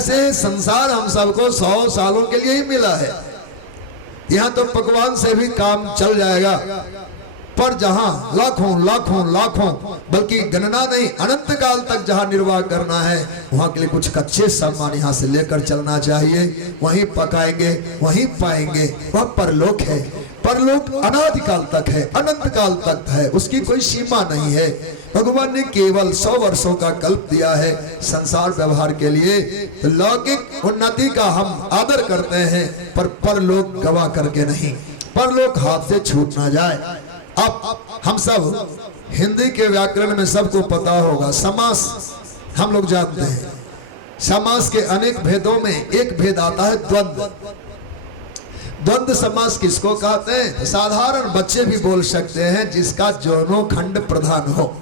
ऐसे संसार हम सबको 100 सालों के लिए ही मिला है। यहाँ तो भगवान से भी काम चल जाएगा, पर जहां लाखों लाखों लाखों बल्कि गणना नहीं अनंत काल तक जहां निर्वाह करना है, वहां के लिए कुछ कच्चे सामान यहाँ से लेकर चलना चाहिए। वहीं पकाएंगे, वहीं पाएंगे। वह परलोक है। परलोक अनादिकाल तक है, अनंत काल तक है, उसकी कोई सीमा नहीं है। भगवान ने केवल 100 वर्षों का कल्प दिया है संसार व्यवहार के लिए। तो लौकिक उन्नति का हम आदर करते हैं, पर परलोक गवा करके नहीं, परलोक हाथ से छूट ना जाए। अब हम सब हिंदी के व्याकरण में सबको पता होगा, समास हम लोग जानते हैं। समास के अनेक भेदों में एक भेद आता है द्वंद्व। द्वंद्व समास किसको कहते हैं? साधारण बच्चे भी बोल सकते हैं जिसका दोनों खंड प्रधान हो।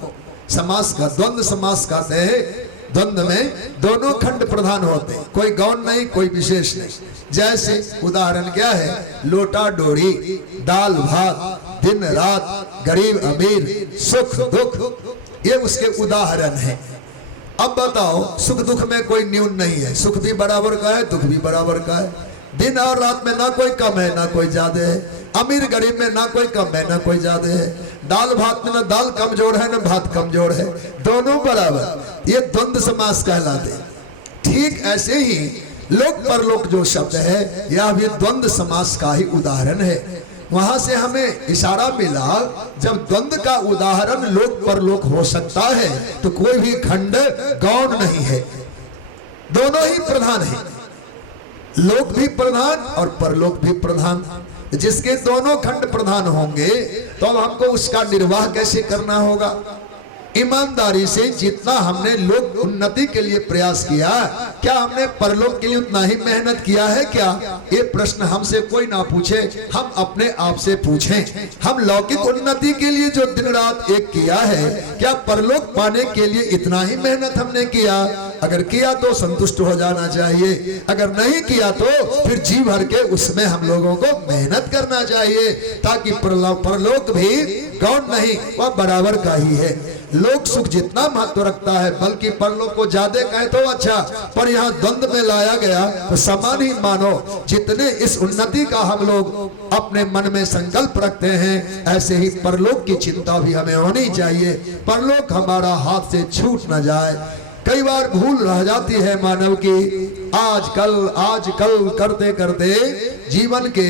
समास का द्वंद्व समास कहते हैं द्वंद्व में दोनों खंड प्रधान होते हैं, कोई गौण नहीं, कोई विशेष नहीं। जैसे उदाहरण क्या है? लोटा डोरी, दाल भात, दिन रात, गरीब अमीर, सुख दुख, ये उसके उदाहरण है। अब बताओ, सुख दुख में कोई न्यून नहीं है, सुख भी बराबर का है, दुख भी बराबर का है। दिन और रात में ना कोई कम है ना कोई ज्यादा है, अमीर गरीब में ना कोई कम है ना कोई ज्यादा है, दाल भात में ना दाल कमजोर है ना भात कमजोर है, दोनों बराबर। ये द्वंद्व समास कहलाते। ठीक ऐसे ही लोक परलोक जो शब्द है, यह भी द्वंद्व समास का ही उदाहरण है। वहां से हमें इशारा मिला, जब द्वंद्व का उदाहरण लोक परलोक हो सकता है तो कोई भी खंड गौण नहीं है, दोनों ही प्रधान है। लोक भी प्रधान और परलोक भी प्रधान। जिसके दोनों खंड प्रधान होंगे तो अब हमको उसका निर्वाह कैसे करना होगा? ईमानदारी से जितना हमने लोक उन्नति के लिए प्रयास किया, क्या हमने परलोक के लिए उतना ही मेहनत किया है क्या? ये प्रश्न हमसे कोई ना पूछे, हम अपने आप से पूछें। हम लौकिक उन्नति के लिए जो दिन रात एक किया है, क्या परलोक पाने के लिए इतना ही मेहनत हमने किया? अगर किया तो संतुष्ट हो जाना चाहिए, अगर नहीं किया तो फिर जी भर के उसमें हम लोगों को मेहनत करना चाहिए, ताकि परलोक भी गौण नहीं, वह बराबर का ही है। लोक सुख जितना महत्व रखता है, बल्कि परलोक को ज्यादा कहे तो अच्छा, पर यहाँ द्वंद्व में लाया गया तो समान ही मानो। जितने इस उन्नति का हम लोग अपने मन में संकल्प रखते हैं, ऐसे ही परलोक की चिंता भी हमें होनी चाहिए। परलोक हमारा हाथ से छूट न जाए। कई बार भूल रह जाती है मानव की, आज कल करते करते जीवन के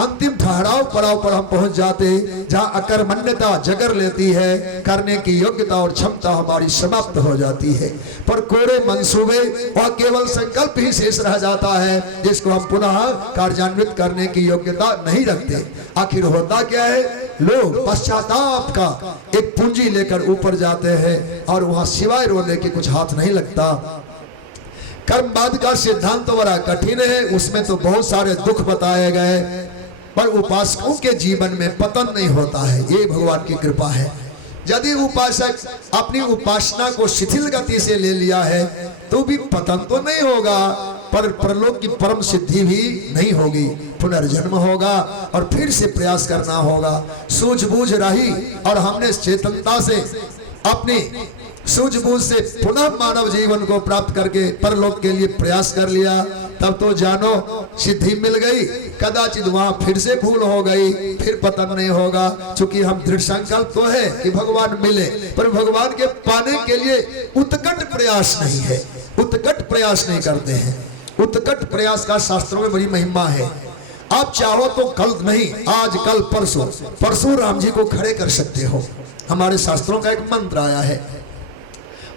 अंतिम ठहराव पड़ाव पर हम पहुंच जाते, जहां अकर्मण्यता जगर लेती है, करने की योग्यता और क्षमता हमारी समाप्त हो जाती है। पर कोरे मंसूबे और केवल संकल्प ही शेष रह जाता है, जिसको हम पुनः कार्यान्वित करने की योग्यता नहीं रखते। आखिर होता क्या है? लोग पश्चाताप का एक पूंजी लेकर ऊपर जाते हैं और वहां सिवाय रोने के कुछ हाथ नहीं लगता। कर्मवाद का सिद्धांत तो बड़ा कठिन है, उसमें तो बहुत सारे दुख बताए गए, पर उपासकों के जीवन में पतन नहीं होता है। ये भगवान की कृपा है। यदि उपासक अपनी उपासना को शिथिल गति से ले लिया है तो भी पतन तो नहीं होगा, पर परलोक की परम सिद्धि भी नहीं होगी। पुनर्जन्म होगा और फिर से प्रयास करना होगा। सूझबूझ रही और हमने चेतनता से अपनी सूझबूझ से पुनः मानव जीवन को प्राप्त करके परलोक के लिए प्रयास कर लिया, तब तो जानो सिद्धि मिल गई। कदाचित वहां फिर से भूल हो गई, फिर पतन नहीं होगा, क्योंकि हम दृढ़ संकल्प तो है कि भगवान मिले, पर भगवान के पाने के लिए उत्कट प्रयास नहीं है, उत्कट प्रयास नहीं करते हैं। उत्कट प्रयास का शास्त्रों में बड़ी महिमा है। आप चाहो तो कल नहीं, आज कल परसों, परसों राम जी को खड़े कर सकते हो। हमारे शास्त्रों का एक मंत्र आया है,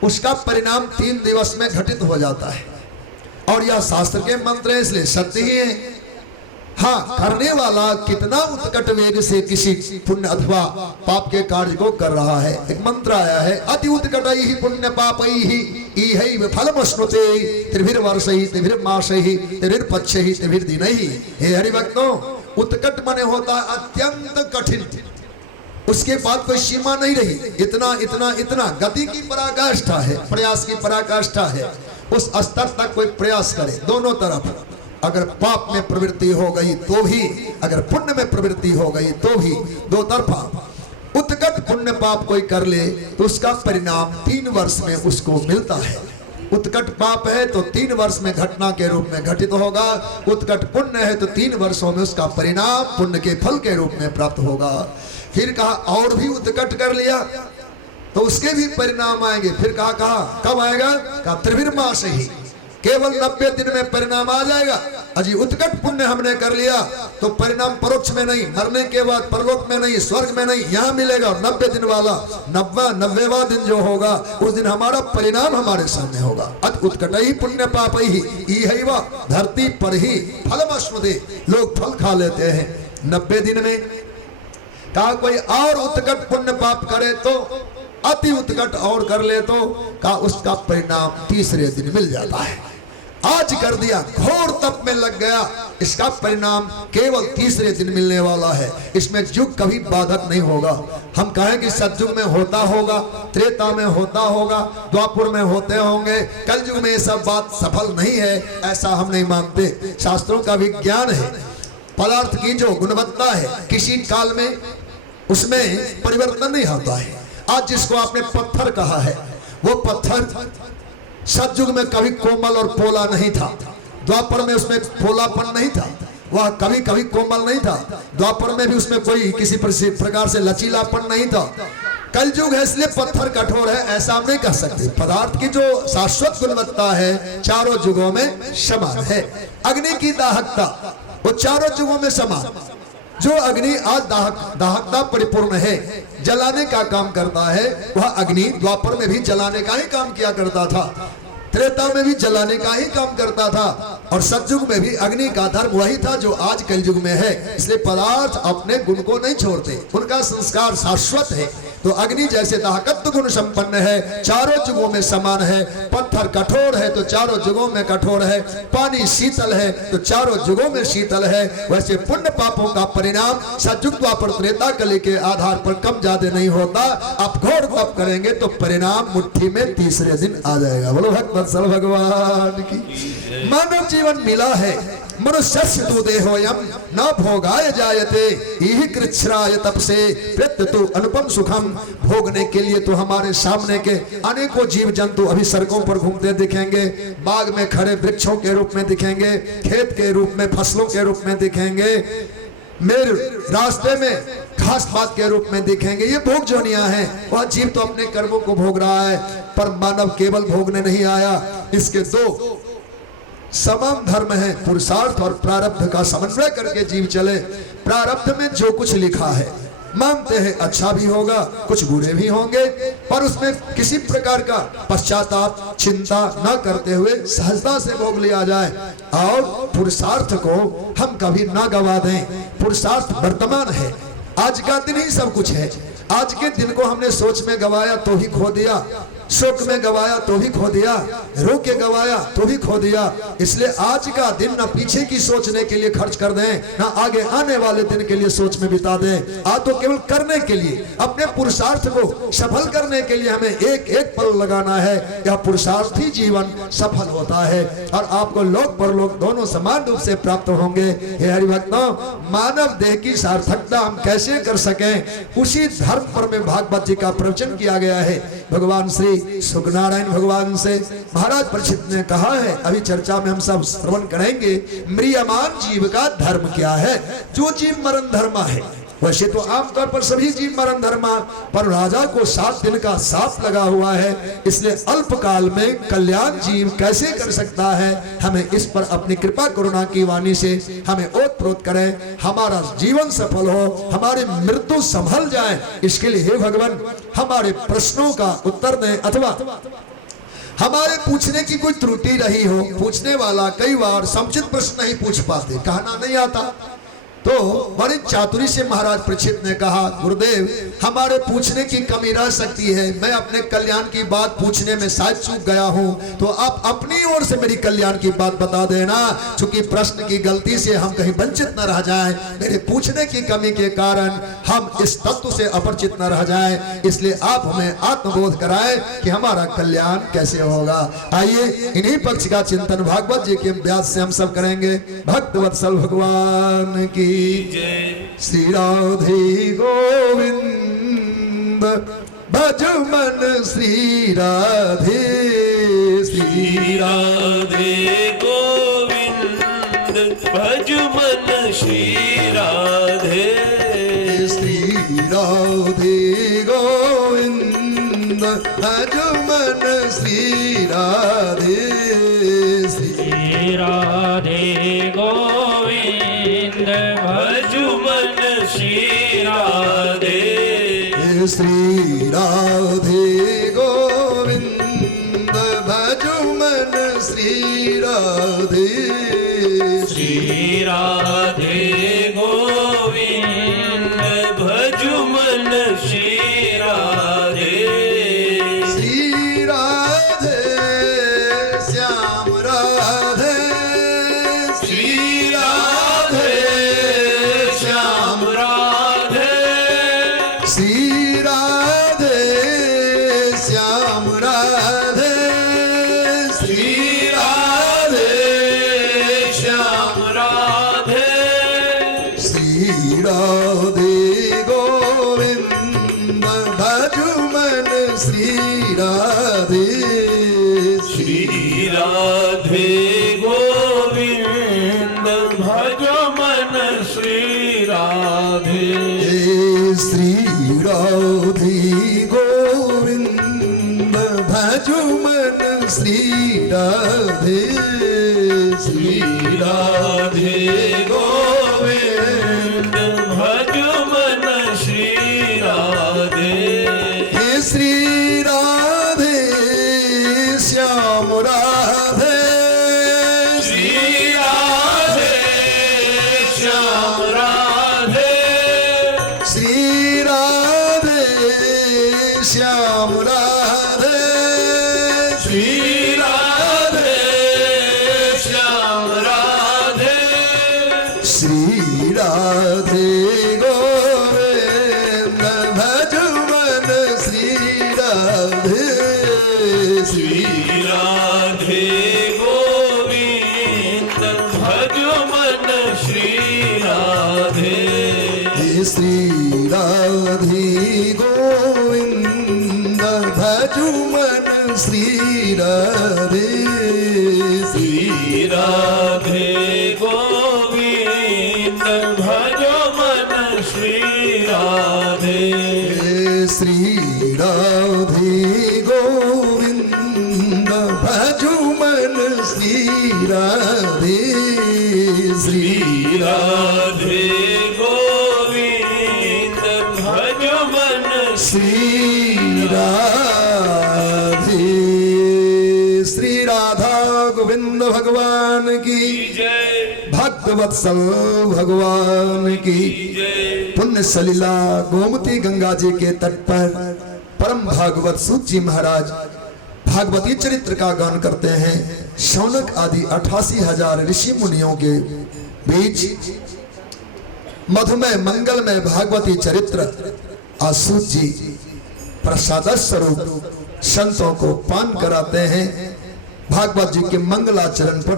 उसका परिणाम 3 दिवस में घटित हो जाता है, और यह शास्त्र के मंत्र है, इसलिए सत्य ही है। हाँ, करने वाला कितना उत्कट वेग से किसी पुण्य अथवा पाप के कार्य को कर रहा है। एक मंत्र आया है, अति उत्कट ही पुण्य पापई ही फलमश्नुते त्रिभिर्वर्षहि त्रिभिर्मासहि त्रिभिर्पक्षहि त्रिभिर्दिनहि। हे हरिभक्तों, उत्कट माने होता है अत्यंत कठिन, उसके बाद कोई सीमा नहीं रही। इतना इतना इतना गति की पराकाष्ठा है, प्रयास की पराकाष्ठा है। उस स्तर तक कोई प्रयास करे, दोनों तरफ। अगर पाप में प्रवृत्ति हो गई तो भी, अगर पुण्य में प्रवृत्ति हो गई तो भी, दो तरफा। उत्कट पुण्य पाप कोई कर ले तो उसका परिणाम 3 वर्ष में उसको मिलता है। उत्कट पाप है तो 3 वर्ष में घटना के रूप में घटित होगा, उत्कट पुण्य है तो 3 वर्षों में उसका परिणाम पुण्य के फल के रूप में प्राप्त होगा। फिर कहा और भी उत्कट कर लिया तो उसके भी परिणाम आएंगे। फिर कहा कब आएगा? कहा त्रिविर्मास ही, केवल 90 दिन में परिणाम आ जाएगा। अजी उत्कट पुण्य हमने कर लिया तो परिणाम परोक्ष में नहीं, मरने के बाद परलोक में नहीं, स्वर्ग में नहीं, यहाँ मिलेगा। 90 दिन वाला 90वां दिन जो होगा उस दिन हमारा परिणाम हमारे सामने होगा। अत उत्कट ही पुण्य पाप ही वा, धरती पर ही फलमश्नुते, लोग फल खा लेते हैं 90 दिन में। कहा कोई और उत्कट पुण्य पाप करे तो, अति उत्कट और कर ले तो कहा उसका परिणाम तीसरे दिन मिल जाता है। आज कर दिया, घोर तप में लग गया, इसका परिणाम केवल तीसरे दिन मिलने वाला है। इसमें युग कभी बाधक नहीं होगा। हम कहें कि सतयुग में होता होगा, त्रेता में होता होगा, द्वापर में होते होंगे, कलयुग में ये सब बात सफल नहीं है, ऐसा हम नहीं मानते। शास्त्रों का विज्ञान है, पदार्थ की जो गुणवत्ता है किसी काल में उसमें परिवर्तन नहीं होता है। आज जिसको आपने पत्थर कहा है, वो पत्थर सतयुग में कभी कोमल और पोला नहीं था, द्वापर में उसमें पोलापन नहीं था, वह कभी कभी कोमल नहीं था, द्वापर में भी उसमें कोई किसी प्रकार से लचीलापन नहीं था। कलयुग है इसलिए पत्थर कठोर है, ऐसा हम नहीं कह सकते। पदार्थ की जो शाश्वत गुणवत्ता है चारों युगों में समान है। अग्नि की दाहकता वो चारों युगों में समान, जो अग्नि आज दाहकता परिपूर्ण है, जलाने का काम करता है, वह अग्नि द्वापर में भी जलाने का ही काम किया करता था, त्रेता में भी जलाने का ही काम करता था, और सतयुग में भी अग्नि का धर्म वही था जो आज कलयुग में है। इसलिए पदार्थ अपने गुण को नहीं छोड़ते, उनका संस्कार शाश्वत है। तो अग्नि जैसे दाहकत्व गुण संपन्न है, चारों युगों में समान है। पत्थर कठोर है तो चारों युगों में कठोर है, पानी शीतल है तो चारों युगों में शीतल है। वैसे पुण्य पापों का परिणाम सतयुग द्वापर त्रेता कली के आधार पर कम ज्यादा नहीं होता। आप घोर तप करेंगे तो परिणाम मुट्ठी में तीसरे दिन आ जाएगा। बोलो भक्तवत्सल भगवान की। मानव जीवन मिला है, मनुष्य तु देहोयम न भोगाय जायते, यही कृच्छ्राय तप से प्रत्यतु अनुपम सुखम। भोगने के लिए तो हमारे सामने के अनेकों जीव जंतु अभी सड़कों पर घूमते दिखेंगे, बाग में खड़े वृक्षों के रूप में दिखेंगे, खेत के रूप में फसलों के रूप में दिखेंगे, मेरे रास्ते में घास पात के रूप में दिखेंगे। ये भोग जोनियां हैं। वह जीव तो अपने कर्मों को भोग रहा है, पर मानव केवल भोगने नहीं आया। इसके दो समान धर्म है, पुरुषार्थ और प्रारब्ध का समन्वय करके जीव चले। प्रारब्ध में जो कुछ लिखा है मानते हैं अच्छा भी होगा, कुछ बुरे भी होंगे, पर उसमें किसी प्रकार का पश्चाताप चिंता न करते हुए सहजता से भोग लिया जाए। और पुरुषार्थ को हम कभी ना गवा दें। पुरुषार्थ वर्तमान है, आज का दिन ही सब कुछ है। आज के दिन को हमने सोच में गवाया तो ही खो दिया, शोक में गवाया तो भी खो दिया, रो के गवाया तो भी खो दिया। इसलिए आज का दिन न पीछे की सोचने के लिए खर्च कर दें, न आगे आने वाले दिन के लिए सोच में बिता दें। आज तो केवल करने के लिए, अपने पुरुषार्थ को सफल करने के लिए हमें एक एक पल लगाना है। यह पुरुषार्थ ही जीवन सफल होता है और आपको लोक परलोक दोनों समान रूप से प्राप्त होंगे। हे हरिभक्तों, मानव देह की सार्थकता हम कैसे कर सकें, उसी धर्म पर में भागवत जी का प्रवचन किया गया है। भगवान श्री सुखनारायण भगवान से महाराज परीक्षित ने कहा है, अभी चर्चा में हम सब श्रवण करेंगे, म्रियमान जीव का धर्म क्या है। जो जीव मरण धर्मा है, वैसे तो आमतौर पर सभी जीव मरण धर्मा, पर राजा को 7 दिन का साथ लगा हुआ है। इसलिए अल्पकाल में कल्याण जीव कैसे कर सकता है, हमें इस पर अपनी कृपा करुणा की वाणी से हमें ओतप्रोत करें, हमारा जीवन सफल हो, हमारी मृत्यु संभल जाए। इसके लिए हे भगवान हमारे प्रश्नों का उत्तर दें, अथवा हमारे पूछने की कोई त्रुटि रही हो, पूछने वाला कई बार समुचित प्रश्न नहीं पूछ पाते, कहना नहीं आता, तो बड़ी चातुरी से महाराज परीक्षित ने कहा, गुरुदेव हमारे पूछने की कमी रह सकती है, मैं अपने कल्याण की बात पूछने में शायद चूक गया हूं, तो आप अपनी ओर से मेरी कल्याण की बात बता देना, क्योंकि प्रश्न की गलती से हम कहीं वंचित न रह जाएं, मेरे पूछने की कमी के कारण हम इस तत्व से अपरिचित न रह जाएं। इसलिए आप हमें आत्मबोध कराएं कि हमारा कल्याण कैसे होगा। आइए इन्हीं पक्ष का चिंतन भागवत जी के व्यास से हम सब करेंगे। भक्तवत्सल भगवान की श्री राधे गोविंद भज मन श्री राधे श्री श्री राधे गोविंद भज मन श्री राधे श्री राधे गोविंद भज मन श्री राधे श्री राधे गोविंद भज मन श्री राधे श्री राधे गोविंद भज मन श्री राधे श्री राधे गोविंद भज मन श्री राधे श्री राधे श्याम राधे श्री राधे श्याम राधे श्री राधे श्याम राधे श्री राधे श्याम राधे श्री राधे गोविंद भज मन श्री राधे श्री राधे गोविंद भज मन श्री राधे श्री राधे गोविंद भज मन श्री राधे श्री राधे गोविंद भज मन श्री राधे हे श्री राधे श्याम राधे श्री राधे श्याम राधे श्री राधे श्याम राधे श्री राधे श्याम राधे श्री राधे गोविंद भज मन श्री राधे श्री राधे गोविंद भज मन श्री राधे श्री राधे गोविंद भज मन श्री राधे श्री राधे गोविंद भज मन श्री राधे श्री राधे गोविंद भज मन श्री राधे श्री राधे गोविंद भज मन श्री राधे श्री राधा गोविंद भगवान की जय भक्तवत्सल भगवान की जय पुण्य सलीला गोमती गंगा जी के तट पर परम भागवत सूत जी महाराज भागवती चरित्र का गान करते हैं। शौनक आदि 88,000 ऋषि मुनियों के बीच मधुमय मंगलमय भागवती चरित्र आसूत जी प्रसाद स्वरूप संतों को पान कराते हैं। भागवत जी के मंगलाचरण पर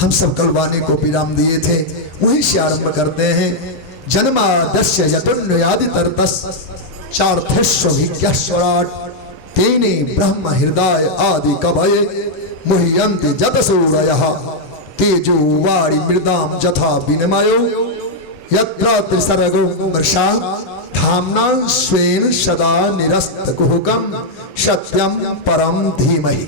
हम सब कल वाणी को विराम दिए थे, वहीं से आरंभ करते हैं। जन्मादस्य यतुन्नयादि तरतस चार्थेष्वभिज्ञस्वराट तेने ब्रह्म हृदय आदि कवये मुह्यन्ति जतसूरयः तेजो वारि मृदाम जथा विनिमयो यत्र त्रिसर्गो मृषा धाम्ना स्वेन सदा निरस्तकुहकं सत्यम परम धीमहि।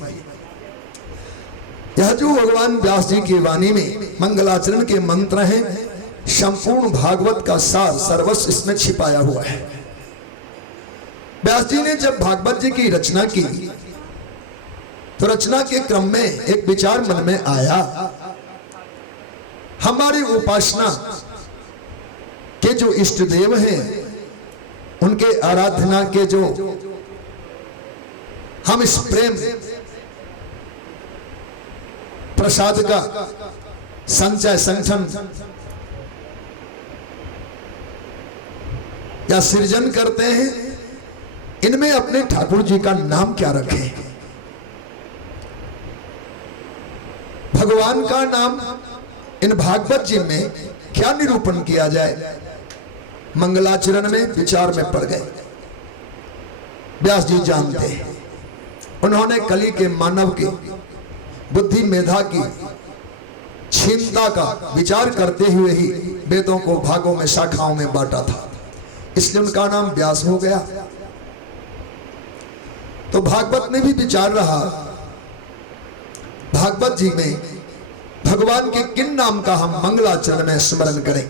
यह जो भगवान व्यास जी की वाणी में मंगलाचरण के मंत्र हैं, संपूर्ण भागवत का सार सर्वस्व इसमें छिपाया हुआ है। व्यास जी ने जब भागवत जी की रचना की तो रचना के क्रम में एक विचार मन में आया, हमारी उपासना के जो इष्ट देव हैं उनके आराधना के जो हम इस प्रेम प्रसाद का संचय संगठन या सृजन करते हैं, इनमें अपने ठाकुर जी का नाम क्या रखें। भगवान का नाम इन भागवत जी में क्या निरूपण किया जाए। मंगलाचरण में विचार में पड़ गए। व्यास जी जानते हैं, उन्होंने कली के मानव के बुद्धि मेधा की क्षीणता का विचार करते हुए ही वेदों को भागों में शाखाओं में बांटा था, इसलिए उनका नाम व्यास हो गया। तो भागवत में भी विचार रहा, भागवत जी में भगवान के किन नाम का हम मंगलाचरण में स्मरण करें।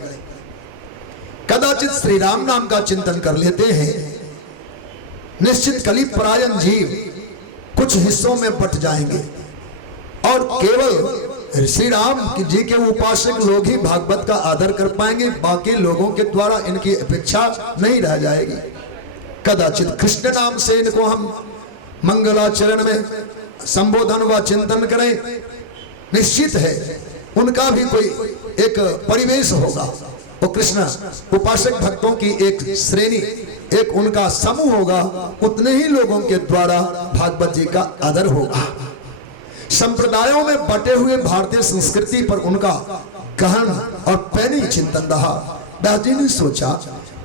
कदाचित श्री राम नाम का चिंतन कर लेते हैं, निश्चित कली परायण जीव कुछ हिस्सों में बट जाएंगे और केवल श्री राम जी के उपासक लोग ही भागवत का आदर कर पाएंगे, बाकी लोगों के द्वारा इनकी अपेक्षा नहीं रह जाएगी। कदाचित कृष्ण नाम से इनको हम मंगलाचरण में संबोधन व चिंतन करें, निश्चित है उनका भी कोई एक परिवेश होगा। वो कृष्ण उपासक भक्तों की एक श्रेणी, एक उनका समूह होगा, उतने ही लोगों के द्वारा भागवत जी का आदर होगा। संप्रदायों में बटे हुए भारतीय संस्कृति पर उनका गहन और पैनी चिंतन रहा। व्यास जी ने सोचा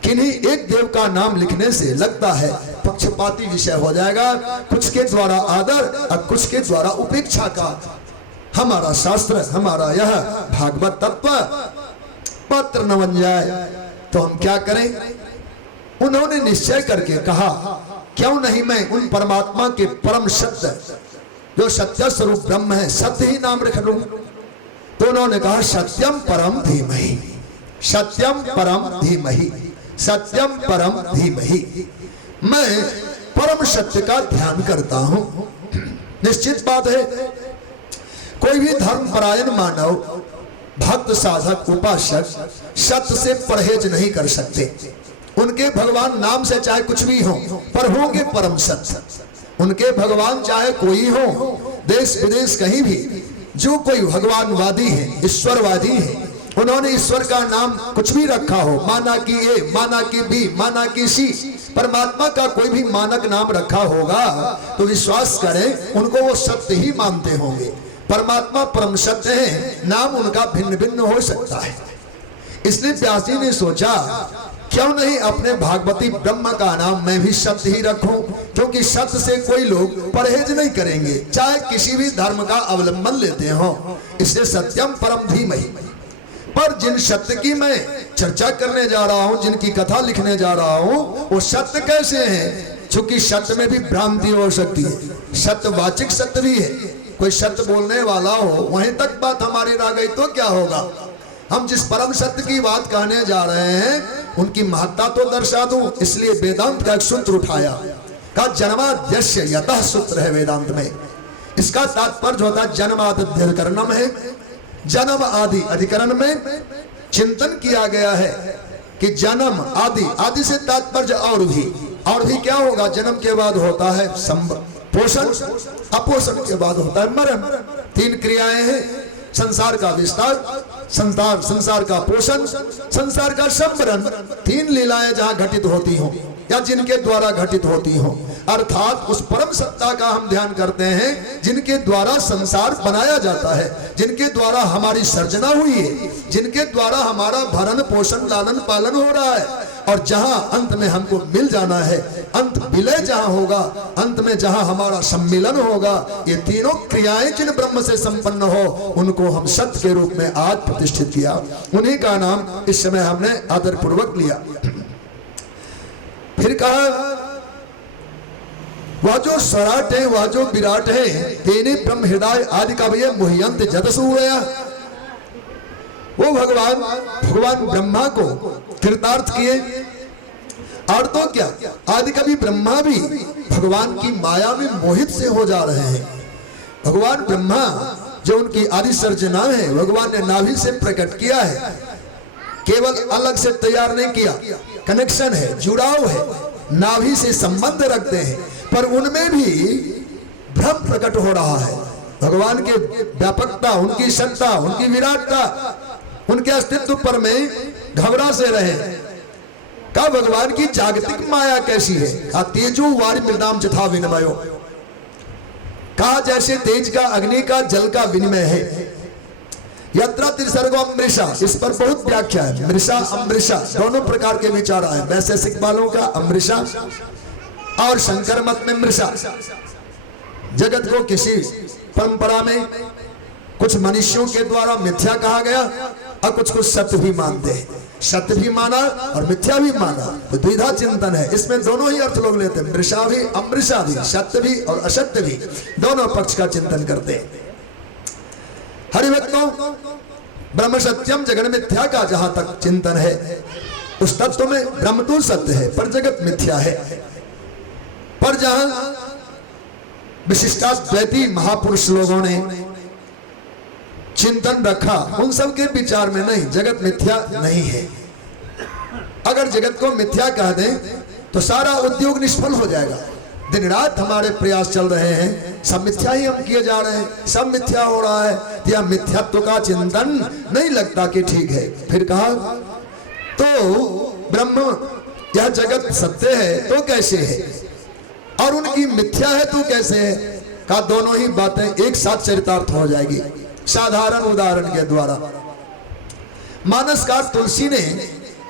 किन्हीं एक देव का नाम लिखने से लगता है पक्षपाती विषय हो जाएगा, कुछ के द्वारा आदर और कुछ के द्वारा उपेक्षा का। हमारा शास्त्र, हमारा यह भागवत तत्व पत्र न बन जाए तो हम क्या करें। उन्होंने निश्चय करके कहा क्यों नहीं मैं उन परमात्मा के परम सत्य जो सत्य स्वरूप ब्रह्म है, सत्य ही नाम रख लूं। तो उन्होंने कहा सत्यम परम धीमहि, सत्यम परम धीमहि, सत्यम परम धीमहि। मैं परम सत्य का ध्यान करता हूं। निश्चित बात है कोई भी धर्म परायण मानव, भक्त, साधक, उपासक सत्य से परहेज नहीं कर सकते। उनके भगवान नाम से चाहे कुछ भी हो, पर होंगे परम सत्य। उनके भगवान चाहे कोई हो, देश विदेश कहीं भी, जो कोई भगवानवादी है, ईश्वरवादी है, उन्होंने ईश्वर का नाम कुछ भी रखा हो, माना कि ए, माना कि बी, माना कि सी, परमात्मा का कोई भी मानक नाम रखा होगा तो विश्वास करें उनको वो सत्य ही मानते होंगे। परमात्मा परम सत्य है, नाम उनका भिन्न भिन्न हो सकता है। इसलिए व्यास जी ने सोचा क्यों नहीं अपने भागवती ब्रह्म का नाम मैं भी सत्य ही रखूं, क्योंकि सत्य से कोई लोग परहेज नहीं करेंगे, चाहे किसी भी धर्म का अवलंबन लेते हो। इसलिए सत्यम परम धीमहि। पर जिन सत्य की मैं चर्चा करने जा रहा हूं, जिनकी कथा लिखने जा रहा हूं, वो सत्य कैसे हैं? चूंकि सत्य में भी भ्रांति हो सकती है, सत्यवाचक सत्य भी है। कोई सत्य बोलने वाला हो, वहीं तक बात हमारी रह गई तो क्या होगा। हम जिस परम सत्य की बात कहने जा रहे हैं उनकी महत्ता तो दर्शा दूं, इसलिए वेदांत का एक सूत्र उठाया, का जन्माद्यस्य यतः सूत्र है वेदांत में। इसका तात्पर्य होता है जन्मादि अधिकरणम है। जन्म आदि अधिकरण में चिंतन किया गया है कि जन्म आदि, आदि से तात्पर्य और भी क्या होगा। जन्म के बाद होता है पोषण, अपोषण के बाद होता है मरण। तीन क्रियाएं हैं, संसार का विस्तार, संसार का पोषण, संसार का संवरण। तीन लीलाएं जहां घटित होती हो या जिनके द्वारा घटित होती हो, अर्थात उस परम सत्ता का हम ध्यान करते हैं जिनके द्वारा संसार बनाया जाता है, जिनके द्वारा हमारी सर्जना हुई है, जिनके द्वारा हमारा भरण पोषण लालन पालन हो रहा है। और जहां अंत में हमको मिल जाना है, अंत विलय जहां होगा, अंत में जहां हमारा सम्मिलन होगा, ये तीनों क्रियाएं जिन ब्रह्म से संपन्न हो उनको हम सत्य के रूप में आज प्रतिष्ठित किया। उन्हीं का नाम इस समय हमने आदर पूर्वक लिया। फिर कहा वह जो स्वराट है, वह जो विराट है, तेने ब्रह्म हृदय आदि का भैया मुह्यंत जदसु गया। वो भगवान ब्रह्मा को कृतार्थ किए। और तो क्या, आदि कवि ब्रह्मा भी भगवान की माया में मोहित से हो जा रहे हैं। भगवान ब्रह्मा जो उनकी आदि सर्जना है, भगवान ने नाभि से प्रकट किया है, केवल अलग से तैयार नहीं किया, कनेक्शन है, जुड़ाव है, नाभि से संबंध रखते हैं, पर उनमें भी भ्रम प्रकट हो रहा है। भगवान के व्यापकता, उनकी सत्ता, उनकी विराटता, उनके अस्तित्व पर में घबरा से रहे। का भगवान की जागतिक माया कैसी है? का तेजो वारि मृदाम जथा विनिमयो, कहा जैसे तेज का, अग्नि का, जल का विनिमय है। यत्र त्रिसर्गो अमृषा, इस पर बहुत व्याख्या है। मृषा अमृषा दोनों प्रकार के विचार आए, वैशेषिक वालों का अमृषा और शंकर मत में मृषा। जगत को किसी परंपरा में कुछ मनुष्यों के द्वारा मिथ्या कहा गया और कुछ कुछ सत्य भी मानते हैं। सत्य भी माना और मिथ्या भी माना, तो द्विधा चिंतन है। इसमें दोनों ही अर्थ लोग लेते हैं, मृषा भी अमृषा भी, सत्य भी और असत्य भी, दोनों पक्ष का चिंतन करते हैं। हरिभक्तों, ब्रह्म सत्यम जगन मिथ्या का जहां तक चिंतन है, उस तत्व में ब्रह्म तो सत्य है पर जगत मिथ्या है। पर जहां विशिष्टाद्वैती महापुरुष लोगों ने चिंतन रखा, उन सब के विचार में नहीं, जगत मिथ्या नहीं है। अगर जगत को मिथ्या कह दें तो सारा उद्योग निष्फल हो जाएगा। दिन रात हमारे प्रयास चल रहे हैं, सब मिथ्या ही हम किए जा रहे हैं, सब मिथ्या हो रहा है, या मिथ्यात्व का चिंतन नहीं लगता कि ठीक है। फिर कहा तो ब्रह्म यह जगत सत्य है तो कैसे है, और उनकी मिथ्या है तो कैसे है। कहा दोनों ही बातें एक साथ चरितार्थ हो जाएगी साधारण उदाहरण के द्वारा। मानसकार तुलसी ने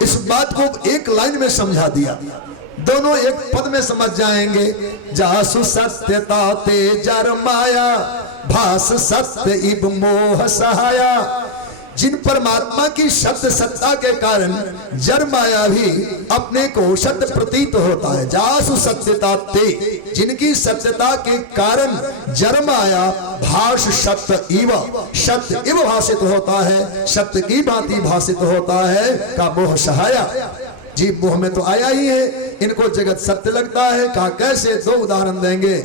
इस बात को एक लाइन में समझा दिया, दोनों एक पद में समझ जाएंगे। जासु सत्यता ते जर माया, भास सत्य इब मोह सहाया। जिन परमात्मा की सत्य सत्ता के कारण जर माया भी अपने को सत्य प्रतीत होता है। जासु सत्यता ते, जिनकी सत्यता के कारण जर माया भाष सत्य इव, सत्य इव भाषित होता है, सत्य की भांति भाषित होता है। का मोह सहाया, जीव मोह में तो आया ही है, इनको जगत सत्य लगता है। कहा कैसे, दो उदाहरण देंगे।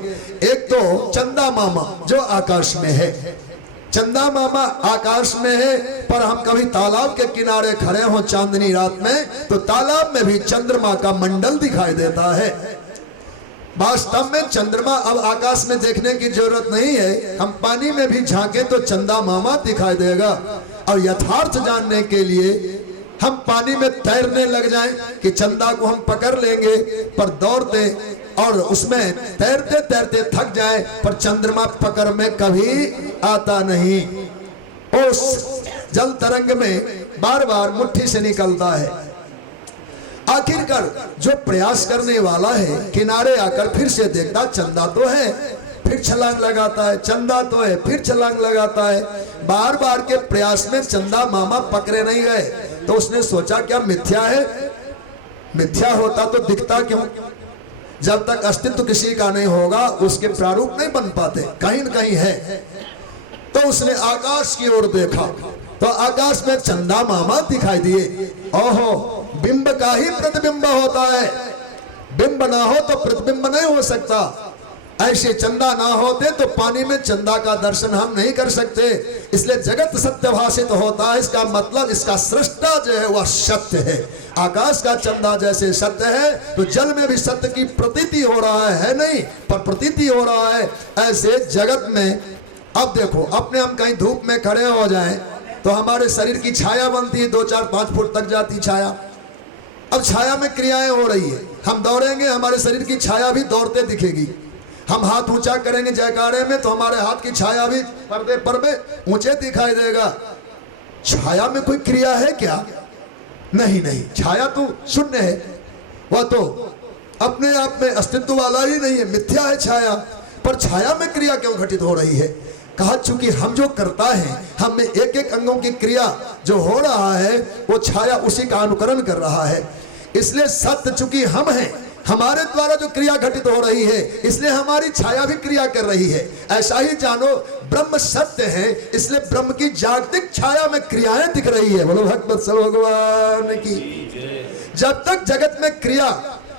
एक तो चंदा मामा जो आकाश में है, चंदा मामा आकाश में है, पर हम कभी तालाब के किनारे खड़े हों चांदनी रात में तो तालाब में भी चंद्रमा का मंडल दिखाई देता है। वास्तव में चंद्रमा अब आकाश में देखने की जरूरत नहीं है, हम पानी में भी झांके तो चंदा मामा दिखाई देगा। और यथार्थ जानने के लिए हम पानी में तैरने लग जाएं कि चंदा को हम पकड़ लेंगे, पर दौड़ते और उसमें तैरते तैरते थक जाए, पर चंद्रमा पकड़ में कभी आता नहीं। उस जल तरंग में बार बार मुट्ठी से निकलता है। आखिरकार जो प्रयास करने वाला है किनारे आकर फिर से देखता चंदा तो है, फिर छलांग लगाता है, चंदा तो है, फिर छलांग लगाता है। बार बार के प्रयास में चंदा मामा पकड़े नहीं गए, तो उसने सोचा क्या मिथ्या है, मिथ्या होता तो दिखता क्यों। जब तक अस्तित्व किसी का नहीं होगा उसके प्रारूप नहीं बन पाते, कहीं न कहीं है। तो उसने आकाश की ओर देखा तो आकाश में चंदा मामा दिखाई दिए। ओहो, बिंब का ही प्रतिबिंब होता है, बिंब ना हो तो प्रतिबिंब नहीं हो सकता। ऐसे चंदा ना होते तो पानी में चंदा का दर्शन हम नहीं कर सकते। इसलिए जगत सत्य भाषित होता है, इसका मतलब इसका सृष्टा जो है वह सत्य है। आकाश का चंदा जैसे सत्य है तो जल में भी सत्य की प्रतीति हो रहा है नहीं, पर प्रतीति हो रहा है। ऐसे जगत में अब देखो, अपने हम कहीं धूप में खड़े हो जाएं तो हमारे शरीर की छाया बनती है, 2, 4, 5 फुट तक जाती छाया। अब छाया में क्रियाएं हो रही है, हम दौड़ेंगे हमारे शरीर की छाया भी दौड़ते दिखेगी। हम हाथ ऊंचा करेंगे जयकारे में तो हमारे हाथ की छाया भी पर्दे पर में ऊंचे दिखाई देगा। छाया में कोई क्रिया है क्या? नहीं नहीं, छाया तो शून्य है, वह तो अपने आप में अस्तित्व वाला ही नहीं है, मिथ्या है छाया। पर छाया में क्रिया क्यों घटित हो रही है? कहा चूंकि हम जो करता है, हम में एक एक अंगों की क्रिया जो हो रहा है वो छाया उसी का अनुकरण कर रहा है। इसलिए सत्य चूंकि हम हैं, हमारे द्वारा जो क्रिया घटित हो रही है, इसलिए हमारी छाया भी क्रिया कर रही है। ऐसा ही जानो, ब्रह्म सत्य है, इसलिए ब्रह्म की जागतिक छाया में क्रियाएं दिख रही है। बोलो भगवत्सल भगवान की। जब तक जगत में क्रिया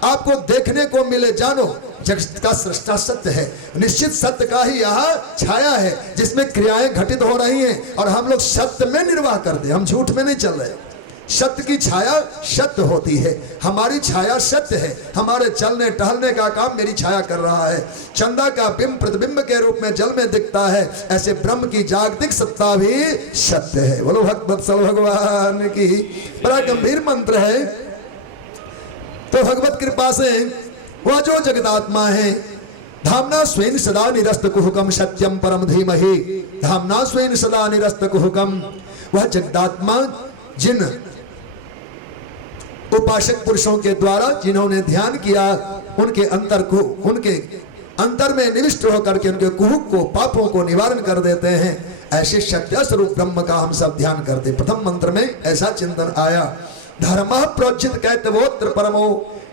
आपको देखने को मिले, जानो जगत का सृष्टा सत्य है, निश्चित सत्य का ही यहाँ छाया है जिसमें क्रियाएं घटित हो रही हैं। और हम लोग सत्य में निर्वाह करते, हम झूठ में नहीं चल रहे। सत्य की छाया सत्य होती है, हमारी छाया सत्य है। हमारे चलने टहलने का काम मेरी छाया कर रहा है। चंदा का बिंब प्रतिबिंब के रूप में जल में दिखता है, ऐसे ब्रह्म की जागतिक सत्ता भी सत्य है। बोलो भगवत्सल भगवान की। बड़ा गंभीर मंत्र है। तो भगवत कृपा से वह जो जगदात्मा है, धामना स्वेन सदा निरस्त कुहुकम सत्यम परम धीमहि, धामना स्वेन सदा निरस्त कुहुकम, वह जगदात्मा जिन उपासक पुरुषों के द्वारा जिन्होंने ध्यान किया, उनके अंतर को, उनके अंतर में निविष्ट होकर के उनके कुहुक को, पापों को निवारण कर देते हैं। ऐसे शक्ति स्वरूप ब्रह्म का हम सब ध्यान करते। प्रथम मंत्र में ऐसा चिंतन आया, धर्म प्रोचित कैतवोत्र परमो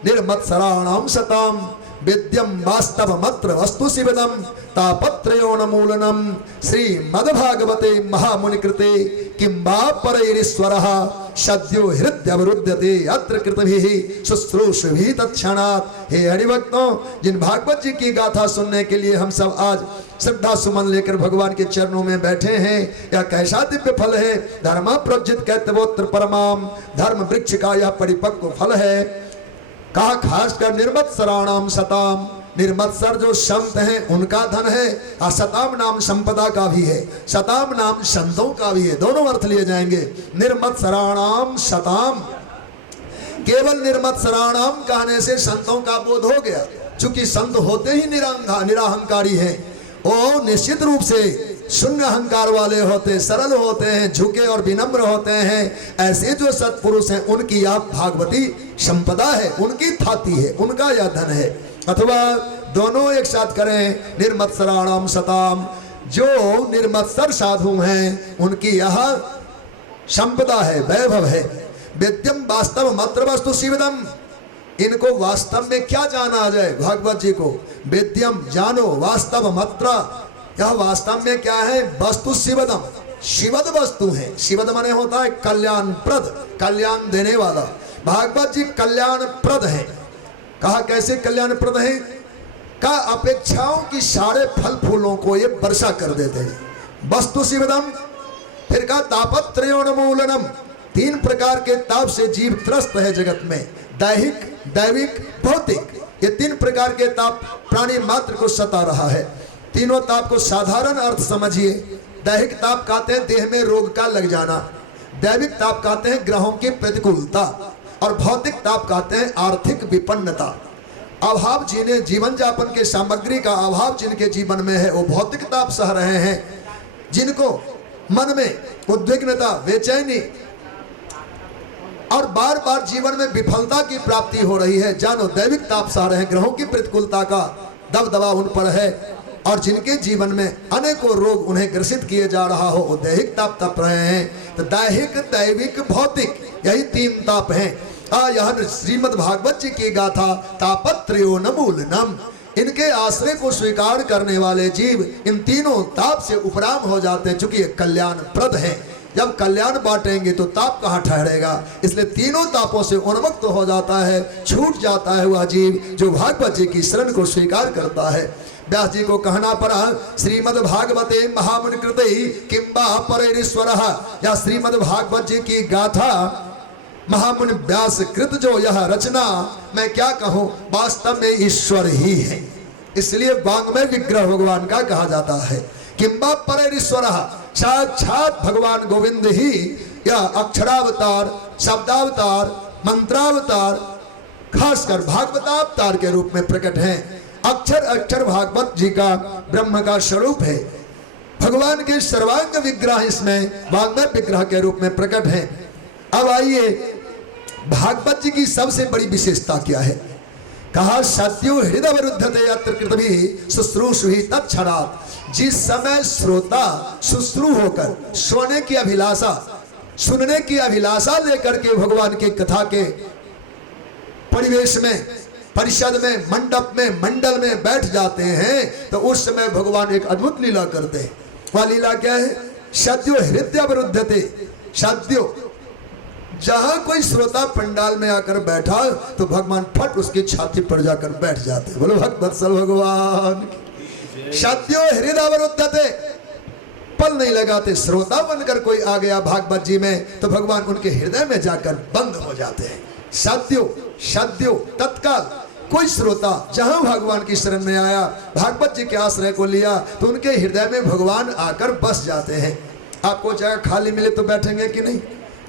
निर्मत्सराणाम सताम विद्यम वास्तव मत्र वस्तु शिवदम तापत्रयोन्मूलनम श्रीमद्भागवते महामुनि कृते किंबा परैरीश्वरः सद्यो हृदयवरुध्यते अत्र कृतभिः शुश्रूषुभिः तत्क्षणात्। हे हरिभक्तों, जिन भागवत जी की गाथा सुनने के लिए हम सब आज श्रद्धा सुमन लेकर भगवान के चरणों में बैठे हैं, यह कैसा दिव्य फल है। धर्म प्रोजित कैतवोत्र परमाम, धर्म वृक्ष का यह परिपक्व फल है। कहा खासकर निर्मत्सराणाम सताम, निर्मत्सर जो संत हैं उनका धन है, और सताम नाम संपदा का भी है, सताम नाम संतों का भी है। दोनों अर्थ लिए जाएंगे। निर्मत्सराणाम सताम, केवल निर्मत्सराणाम कहने से संतों का बोध हो गया, चूंकि संत होते ही निराहंकारी हैं। वो निश्चित रूप से शून्य अहंकार वाले होते, सरल होते हैं, झुके और विनम्र होते हैं। ऐसे जो सत्पुरुष हैं उनकी आप भागवती संपदा है, उनकी थाती है, उनका यह धन है। अथवा दोनों एक साथ करें, निर्मत्सराणाम सताम, जो निर्मत्सर साधु हैं उनकी यह संपदा है, वैभव है। विद्यम वास्तव मत्र वस्तु शिवदम, इनको वास्तव में क्या जाना आ जाए भागवत जी को। वेद्यम जानो वास्तव मत्र, यह वास्तव में क्या है, वस्तु शिवदम, शिवद वस्तु है। शिवद माने होता है कल्याण प्रद, कल्याण देने वाला। भागवत जी कल्याण प्रद है। कहा कैसे कल्याण प्रद है, का अपेक्षाओं की सारे फल फूलों को ये वर्षा कर देते हैं। वस्तु शिवदम, फिर का तापत्रयोन्मूलनम, 3 प्रकार के ताप से जीव त्रस्त है जगत में, दैहिक, दैविक, भौतिक। ये 3 प्रकार के ताप प्राणी मात्र को सता रहा है। तीनों ताप को साधारण अर्थ समझिए। दैहिक ताप कहते हैं देह में रोग का लग जाना, दैविक ताप कहते हैं ग्रहों की प्रतिकूलता, और भौतिक ताप कहते हैं आर्थिक विपन्नता। अभाव, जीने जीवन यापन के सामग्री का अभाव जिनके जीवन में है वो भौतिक ताप सह रहे हैं। जिनको मन में उद्विग्नता, बेचैनी और बार बार जीवन में विफलता की प्राप्ति हो रही है, जानो दैविक ताप सह रहे हैं। ग्रहों की प्रतिकूलता का दबदबा उन पर है, और जिनके जीवन में अनेकों रोग उन्हें ग्रसित किए जा रहा हो वो दैहिक ताप तप रहे हैं। तो दैहिक, दैविक, भौतिक, यही 3 ताप हैं। यह श्रीमद् भागवत जी की गाथा तापत्रयोन्मूलनम, इनके आश्रय को स्वीकार करने वाले जीव इन तीनों ताप से उपराम हो जाते हैं, चूंकि ये कल्याण प्रद है। जब कल्याण बांटेंगे तो ताप कहाँ ठहरेगा, इसलिए तीनों तापों से उन्मुक्त हो जाता है, छूट जाता है वह जीव जो भागवत जी की शरण को स्वीकार करता है। व्यास जी को कहना पड़ा, श्रीमद् भागवते महामुनि कृते किंबा परैरीश्वरः, या श्रीमद् भागवत जी की गाथा महामुनि व्यास कृत जो यह रचना, मैं क्या कहूँ, वास्तव में ईश्वर ही है। इसलिए वांग्मय विग्रह भगवान का कहा जाता है। किंबा परैरीश्वरः, साक्षात भगवान गोविंद ही या अक्षरावतार, शब्दावतार, मंत्रावतार, खासकर भागवतावतार के रूप में प्रकट हैं। अक्षर अक्षर भागवत जी का ब्रह्म का स्वरूप है। भगवान के सर्वांग विग्रह इसमें वांग्मय विग्रह के रूप में प्रकट है। अब आइए भागवत जी की सबसे बड़ी विशेषता क्या है। कहा सत्यो हृदय विरुद्धते अत्र कृतभिः शुश्रूषुभिः तत्क्षणात्। जिस समय श्रोता शुश्रू होकर सोने की अभिलाषा, सुनने की अभिलाषा लेकर के भगवान की कथा के परिवेश में, परिषद में, मंडप में, मंडल में बैठ जाते हैं, तो उस समय भगवान एक अद्भुत लीला करते हैं। वह लीला क्या है, सत्यो हृदय विरुद्धते। सत्यो, जहां कोई श्रोता पंडाल में आकर बैठा तो भगवान फट उसकी छाती पर जाकर बैठ जाते। बोलो भक्तवत्सल भगवान। सत्यो हृदय विरुद्धते, पल नहीं लगाते। श्रोता बनकर कोई आ गया भागवत जी में तो भगवान उनके हृदय में जाकर बंद हो जाते हैं। सत्यो, सत्यो, तत्काल कोई श्रोता जहां भगवान की शरण में आया, भागवत जी के आश्रय को लिया, तो उनके हृदय में भगवान आकर बस जाते हैं। आपको जगह खाली मिले तो बैठेंगे कि नहीं?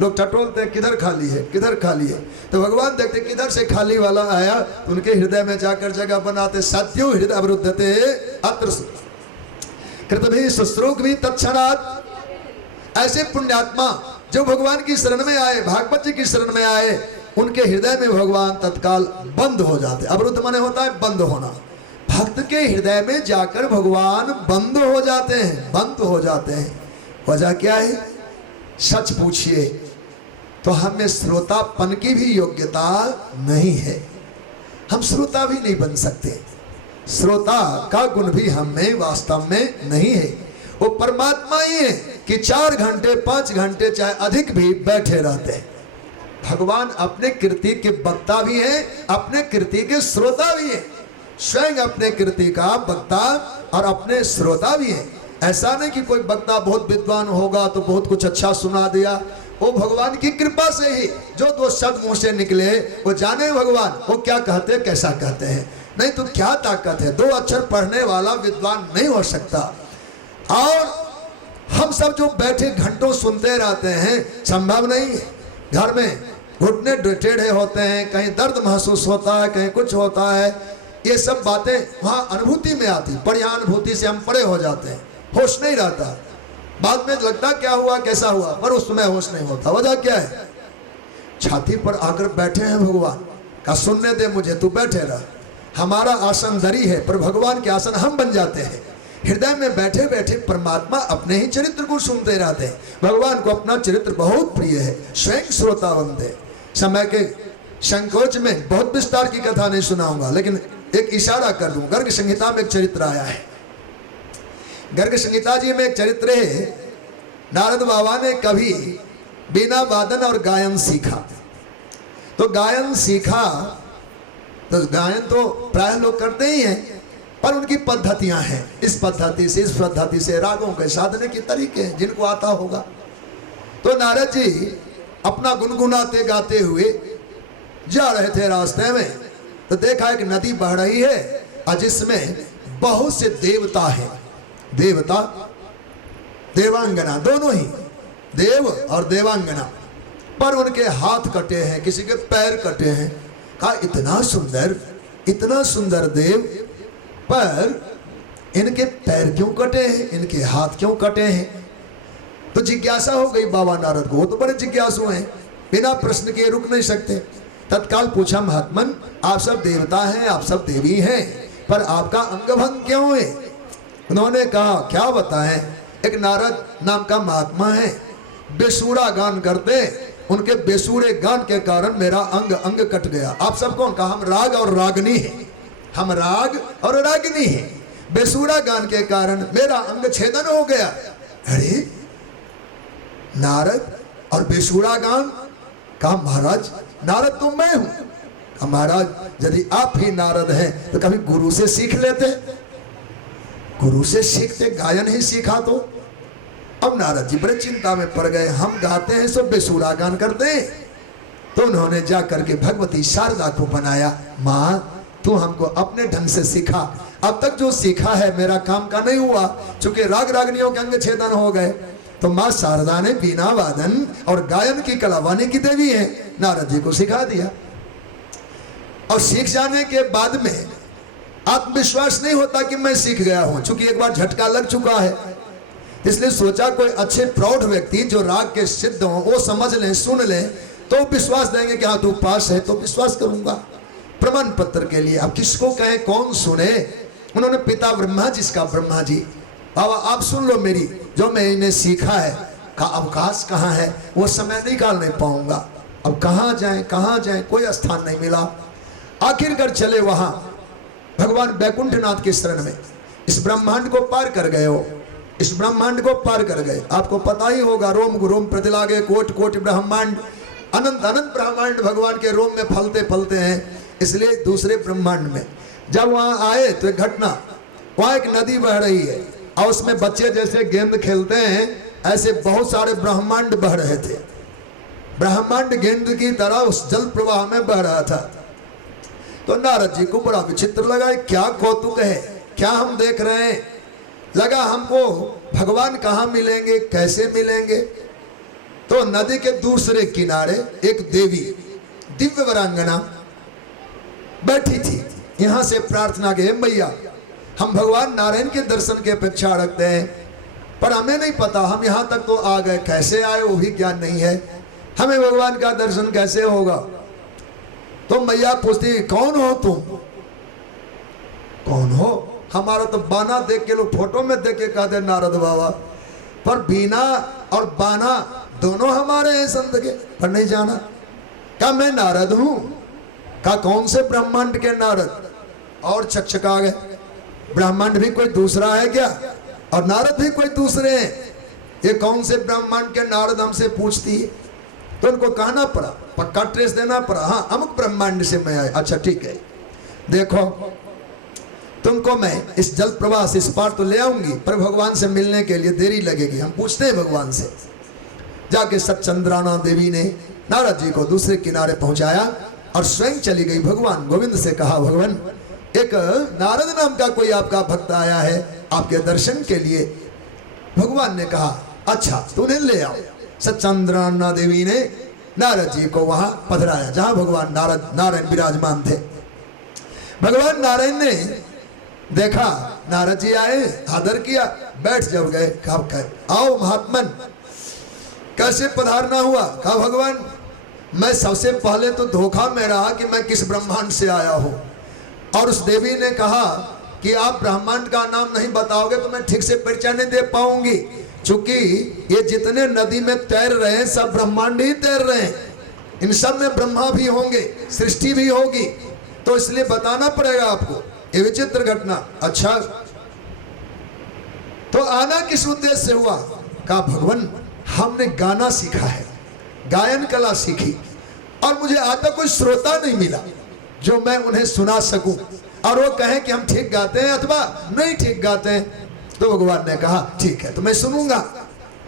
लोग टटोलते हैं किधर खाली है, किधर खाली है, तो भगवान देखते किधर से खाली वाला आया तो उनके हृदय में जाकर जगह बनाते। सत्यो हृदय विरुद्धते अत्र कृतभिः शुश्रूषुभिः तत्क्षणात्। ऐसे पुण्यात्मा जो भगवान की शरण में आए, भागवत जी की शरण में आए, उनके हृदय में भगवान तत्काल बंद हो जाते। अवरुद्ध माने होता है बंद होना। भक्त के हृदय में जाकर भगवान बंद हो जाते हैं, बंद हो जाते हैं। वजह क्या है? सच पूछिए तो हमें श्रोतापन की भी योग्यता नहीं है, हम श्रोता भी नहीं बन सकते। श्रोता का गुण भी हमें वास्तव में नहीं है। वो परमात्मा ही है कि 4 घंटे 5 घंटे चाहे अधिक भी बैठे रहते हैं। भगवान अपने कीर्ति के वक्ता भी हैं, अपने कीर्ति के श्रोता भी हैं। स्वयं अपने कीर्ति का वक्ता और अपने श्रोता भी हैं। ऐसा नहीं कि कोई वक्ता बहुत विद्वान होगा तो बहुत कुछ अच्छा सुना दिया। वो भगवान की कृपा से ही जो 2 शब्द मुंह से निकले वो जाने भगवान वो क्या कहते हैं, कैसा कहते हैं। नहीं तो क्या ताकत है, 2 अक्षर पढ़ने वाला विद्वान नहीं हो सकता। और हम सब जो बैठे घंटों सुनते रहते हैं, संभव नहीं है। घर में घुटने टेढ़े होते हैं, कहीं दर्द महसूस होता है, कहीं कुछ होता है। ये सब बातें वहाँ अनुभूति में आती, पर यहाँ अनुभूति से हम परे हो जाते हैं, होश नहीं रहता। बाद में लगता क्या हुआ कैसा हुआ, पर उस समय होश नहीं होता। वजह क्या है? छाती पर आकर बैठे हैं भगवान का, सुनने दे मुझे, तू बैठे रह। हमारा आसन दरी है, पर भगवान के आसन हम बन जाते हैं। हृदय में बैठे बैठे परमात्मा अपने ही चरित्र को सुनते रहते हैं। भगवान को अपना चरित्र बहुत प्रिय है, स्वयं श्रोता बनते। समय के संकोच में बहुत विस्तार की कथा नहीं सुनाऊंगा, लेकिन एक इशारा कर दूं। गर्ग संहिता में एक चरित्र आया है। गर्ग संहिता जी में एक चरित्र है। नारद बाबा ने कभी बिना वादन और गायन सीखा, तो गायन सीखा तो गायन तो प्राय लोग करते ही हैं, पर उनकी पद्धतियां हैं। इस पद्धति से रागों के साधने के तरीके हैं, जिनको आता होगा। तो नारद जी अपना गुनगुनाते गाते हुए जा रहे थे। रास्ते में तो देखा एक नदी बह रही है और जिसमें बहुत से देवता हैं। देवता देवांगना, दोनों ही देव और देवांगना, पर उनके हाथ कटे हैं, किसी के पैर कटे हैं। कहा इतना सुंदर देव, पर इनके पैर क्यों कटे हैं, इनके हाथ क्यों कटे हैं? तो जिज्ञासा हो गई बाबा नारद को। वो तो बड़े जिज्ञासु हैं, बिना प्रश्न के रुक नहीं सकते। तत्काल पूछा, महात्मन आप सब देवता हैं, आप सब देवी हैं, पर आपका अंगभंग क्यों है? उन्होंने कहा क्या बताएं, एक नारद नाम का महात्मा है, बेसुरा गान करते, उनके बेसुरे गान के कारण मेरा अंग अंग कट गया। आप सब कौन? कहा हम राग और रागनी हैं, हम राग और रागिनी हैं। बेसुरा गान के कारण मेरा अंग छेदन हो गया। अरे नारद और बेसुरा गान? कहा महाराज नारद तो मैं हूं। कहा महाराज यदि आप ही नारद हैं तो कभी गुरु से सीख लेते, गुरु से सीखते, गायन ही सीखा तो। अब नारद जी बड़े चिंता में पड़ गए, हम गाते हैं सो बेसुरा गान करते हैं। तो उन्होंने जा करके भगवती शारदा को बनाया, माँ तू हमको अपने ढंग से सिखा। अब तक जो सीखा है मेरा काम का नहीं हुआ, चूंकि राग रागनियों के अंग छेदन हो गए। तो माँ शारदा ने बीना वादन और गायन की कला, वाणी की देवी है, नारद जी को सिखा दिया। और सीख जाने के बाद में आत्मविश्वास नहीं होता कि मैं सीख गया हूं, चूंकि एक बार झटका लग चुका है। इसलिए सोचा कोई अच्छे प्रौढ़ व्यक्ति जो राग के सिद्ध हो वो समझ लें, सुन लें, तो विश्वास देंगे कि हाँ तू पास है, तो विश्वास करूंगा। प्रमाण पत्र के लिए अब किसको कहें, कौन सुने? उन्होंने पिता ब्रह्मा जिसका ब्रह्मा जी, बाबा आप सुन लो मेरी, जो मैं इन्हें सीखा है। का अवकाश कहाँ है, वो समय निकाल नहीं पाऊंगा। अब कहाँ जाएं, कोई स्थान नहीं मिला। आखिरकार चले वहां भगवान बैकुंठनाथ के शरण में। इस ब्रह्मांड को पार कर गए हो, इस ब्रह्मांड को पार कर गए। आपको पता ही होगा, रोम रोम प्रतिलागे कोटि कोटि ब्रह्मांड, अनंत अनंत ब्रह्मांड भगवान के रोम में फलते फलते हैं। इसलिए दूसरे ब्रह्मांड में जब वहां आए तो एक घटना, वहां एक नदी बह रही है और उसमें बच्चे जैसे गेंद खेलते हैं, ऐसे बहुत सारे ब्रह्मांड बह रहे थे। ब्रह्मांड गेंद की तरह उस जल प्रवाह में बह रहा था। तो नारद जी को बड़ा विचित्र लगा, क्या कौतुक है, क्या हम देख रहे हैं। लगा हमको भगवान कहाँ मिलेंगे, कैसे मिलेंगे। तो नदी के दूसरे किनारे एक देवी दिव्य वरांगना बैठी थी। यहां से प्रार्थना के, मैया हम भगवान नारायण के दर्शन की अपेक्षा रखते हैं, पर हमें नहीं पता, हम यहां तक तो आ गए, कैसे आए वो भी ज्ञान नहीं है, हमें भगवान का दर्शन कैसे होगा। तो मैया पूछती कौन हो तुम? कौन हो? हमारा तो बाना देख के लोग फोटो में देख के कहते नारद बाबा, पर बीना और बाना दोनों हमारे हैं संत के, पर नहीं जाना। क्या मैं नारद हूं? क्या कौन से ब्रह्मांड के नारद? और चकचका गए, ब्रह्मांड भी कोई दूसरा है क्या? और नारद भी कोई दूसरे हैं? ये कौन से ब्रह्मांड के नारद हमसे पूछती है? तो उनको कहना पड़ा, पक्का ट्रेस देना पड़ा, हाँ अमुक ब्रह्मांड से मैं आया। अच्छा ठीक है, देखो तुमको मैं इस जल प्रवाह से इस पार तो ले आऊंगी, पर भगवान से मिलने के लिए देरी लगेगी। हम पूछते हैं भगवान से। जाके सच्चंद्राना देवी ने नारद जी को दूसरे किनारे पहुंचाया और स्वयं चली गई। भगवान गोविंद से कहा, भगवान एक नारद नाम का कोई आपका भक्त आया है आपके दर्शन के लिए। भगवान ने कहा, अच्छा तो उन्हें ले आओ। सच्चंद्राना देवी ने नारद जी को वहां पधराया जहां भगवान नारायण विराजमान थे। भगवान नारायण ने देखा नारद जी आए, आदर किया, बैठ जब गए, कहा आओ महात्मन, कैसे पधारना हुआ? कहा भगवान मैं सबसे पहले तो धोखा में रहा कि मैं किस ब्रह्मांड से आया हूं, और उस देवी ने कहा कि आप ब्रह्मांड का नाम नहीं बताओगे तो मैं ठीक से परिचय नहीं दे पाऊंगी, क्योंकि ये जितने नदी में तैर रहे हैं सब ब्रह्मांड ही तैर रहे हैं, इन सब में ब्रह्मा भी होंगे, सृष्टि भी होगी, तो इसलिए बताना पड़ेगा आपको। ये विचित्र घटना। अच्छा तो आना किस उद्देश्य से हुआ? कहा भगवान हमने गाना सीखा है, गायन कला सीखी, और मुझे आज तक कोई श्रोता नहीं मिला जो मैं उन्हें सुना सकूं और वो कहें कि हम ठीक गाते हैं अथवा नहीं ठीक गाते हैं। तो भगवान ने कहा ठीक है तो मैं सुनूंगा,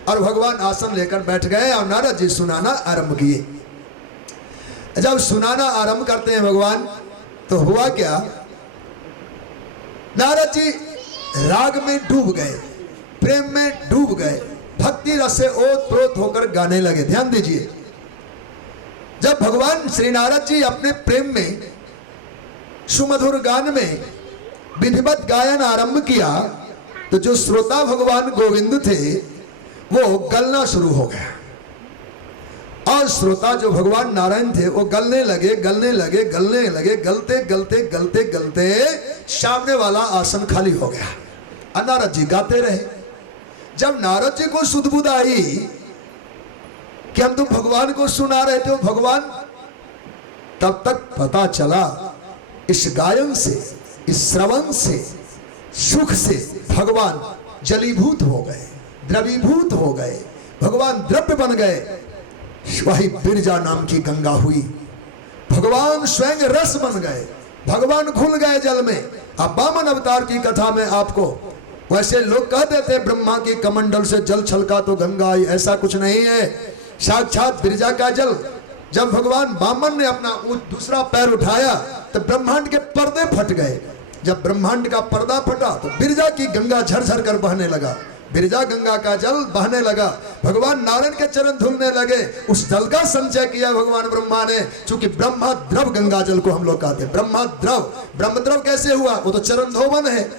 और भगवान आसन लेकर बैठ गए और नारद जी सुनाना आरंभ किए। जब सुनाना आरंभ करते हैं भगवान, तो हुआ क्या, नारद जी राग में डूब गए, प्रेम में डूब गए, भक्ति रस से ओत-प्रोत होकर गाने लगे। ध्यान दीजिए, जब भगवान श्री नारद जी अपने प्रेम में सुमधुर गान में विधिवत गायन आरंभ किया, तो जो श्रोता भगवान गोविंद थे वो गलना शुरू हो गया, और श्रोता जो भगवान नारायण थे वो गलने लगे, गलते गलते गलते गलते सामने वाला आसन खाली हो गया, और नारद जी गाते रहे। जब नारद जी को सुध-बुध आई कि हम तो भगवान को सुना रहे थे, भगवान, तब तक पता चला इस गायन से, इस श्रवण से, सुख से भगवान जलीभूत हो गए, द्रवीभूत हो गए, भगवान द्रव्य बन गए। वही बिरजा नाम की गंगा हुई, भगवान स्वयं रस बन गए, भगवान घुल गए जल में। अब वामन अवतार की कथा में आपको, वैसे लोग कहते थे ब्रह्मा की कमंडल से जल छलका तो गंगा आई, ऐसा कुछ नहीं है, साक्षात बिरजा का जल। जब भगवान वामन ने अपना दूसरा पैर उठाया तो ब्रह्मांड के पर्दे फट गए। जब ब्रह्मांड का पर्दा फटा तो बिरजा की गंगा झरझर कर बहने लगा, बिरजा गंगा का जल बहने लगा, भगवान नारायण के चरण धुलने लगे। उस जल का संचय किया भगवान ब्रह्मा ने, चूंकि ब्रह्मा द्रव गंगा जल को हम लोग कहते हैं। ब्रह्मा द्रव, ब्रह्म द्रव कैसे हुआ? वो तो चरण धोवन है।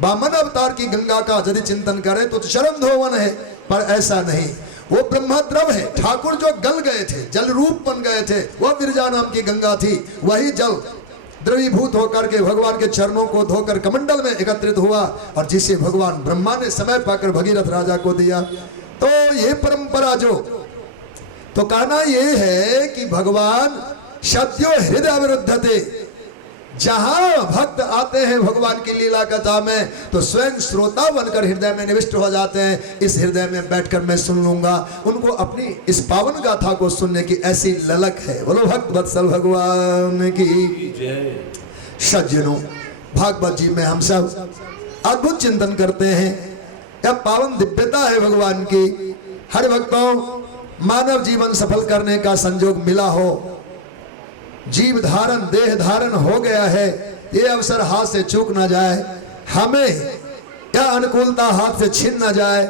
वामन अवतार की गंगा का यदि चिंतन करें तो चरण धोवन है, पर ऐसा नहीं, वो ब्रह्मा द्रव है। ठाकुर जो गल गए थे, जल रूप बन गए थे, वह बिरजा नाम की गंगा थी। वही जल द्रवीभूत होकर के भगवान के चरणों को धोकर कमंडल में एकत्रित हुआ, और जिसे भगवान ब्रह्मा ने समय पाकर भगीरथ राजा को दिया। तो ये परंपरा जो, तो कहना ये है कि भगवान सत्यो हृदय अविरुद्ध थे। जहां भक्त आते हैं भगवान की लीला कथा में तो स्वयं श्रोता बनकर हृदय में निविष्ट हो जाते हैं। इस हृदय में बैठकर मैं सुन लूंगा, उनको अपनी इस पावन गाथा को सुनने की ऐसी ललक है। बोलो भक्त वत्सल भगवान की जय। सज्जनों, भागवत जी में हम सब अद्भुत चिंतन करते हैं। यह पावन दिव्यता है भगवान की। हर भक्तों, मानव जीवन सफल करने का संयोग मिला हो, जीव धारण देह धारण हो गया है, ये अवसर हाथ से चूक ना जाए, हमें यह अनुकूलता हाथ से छिन ना जाए,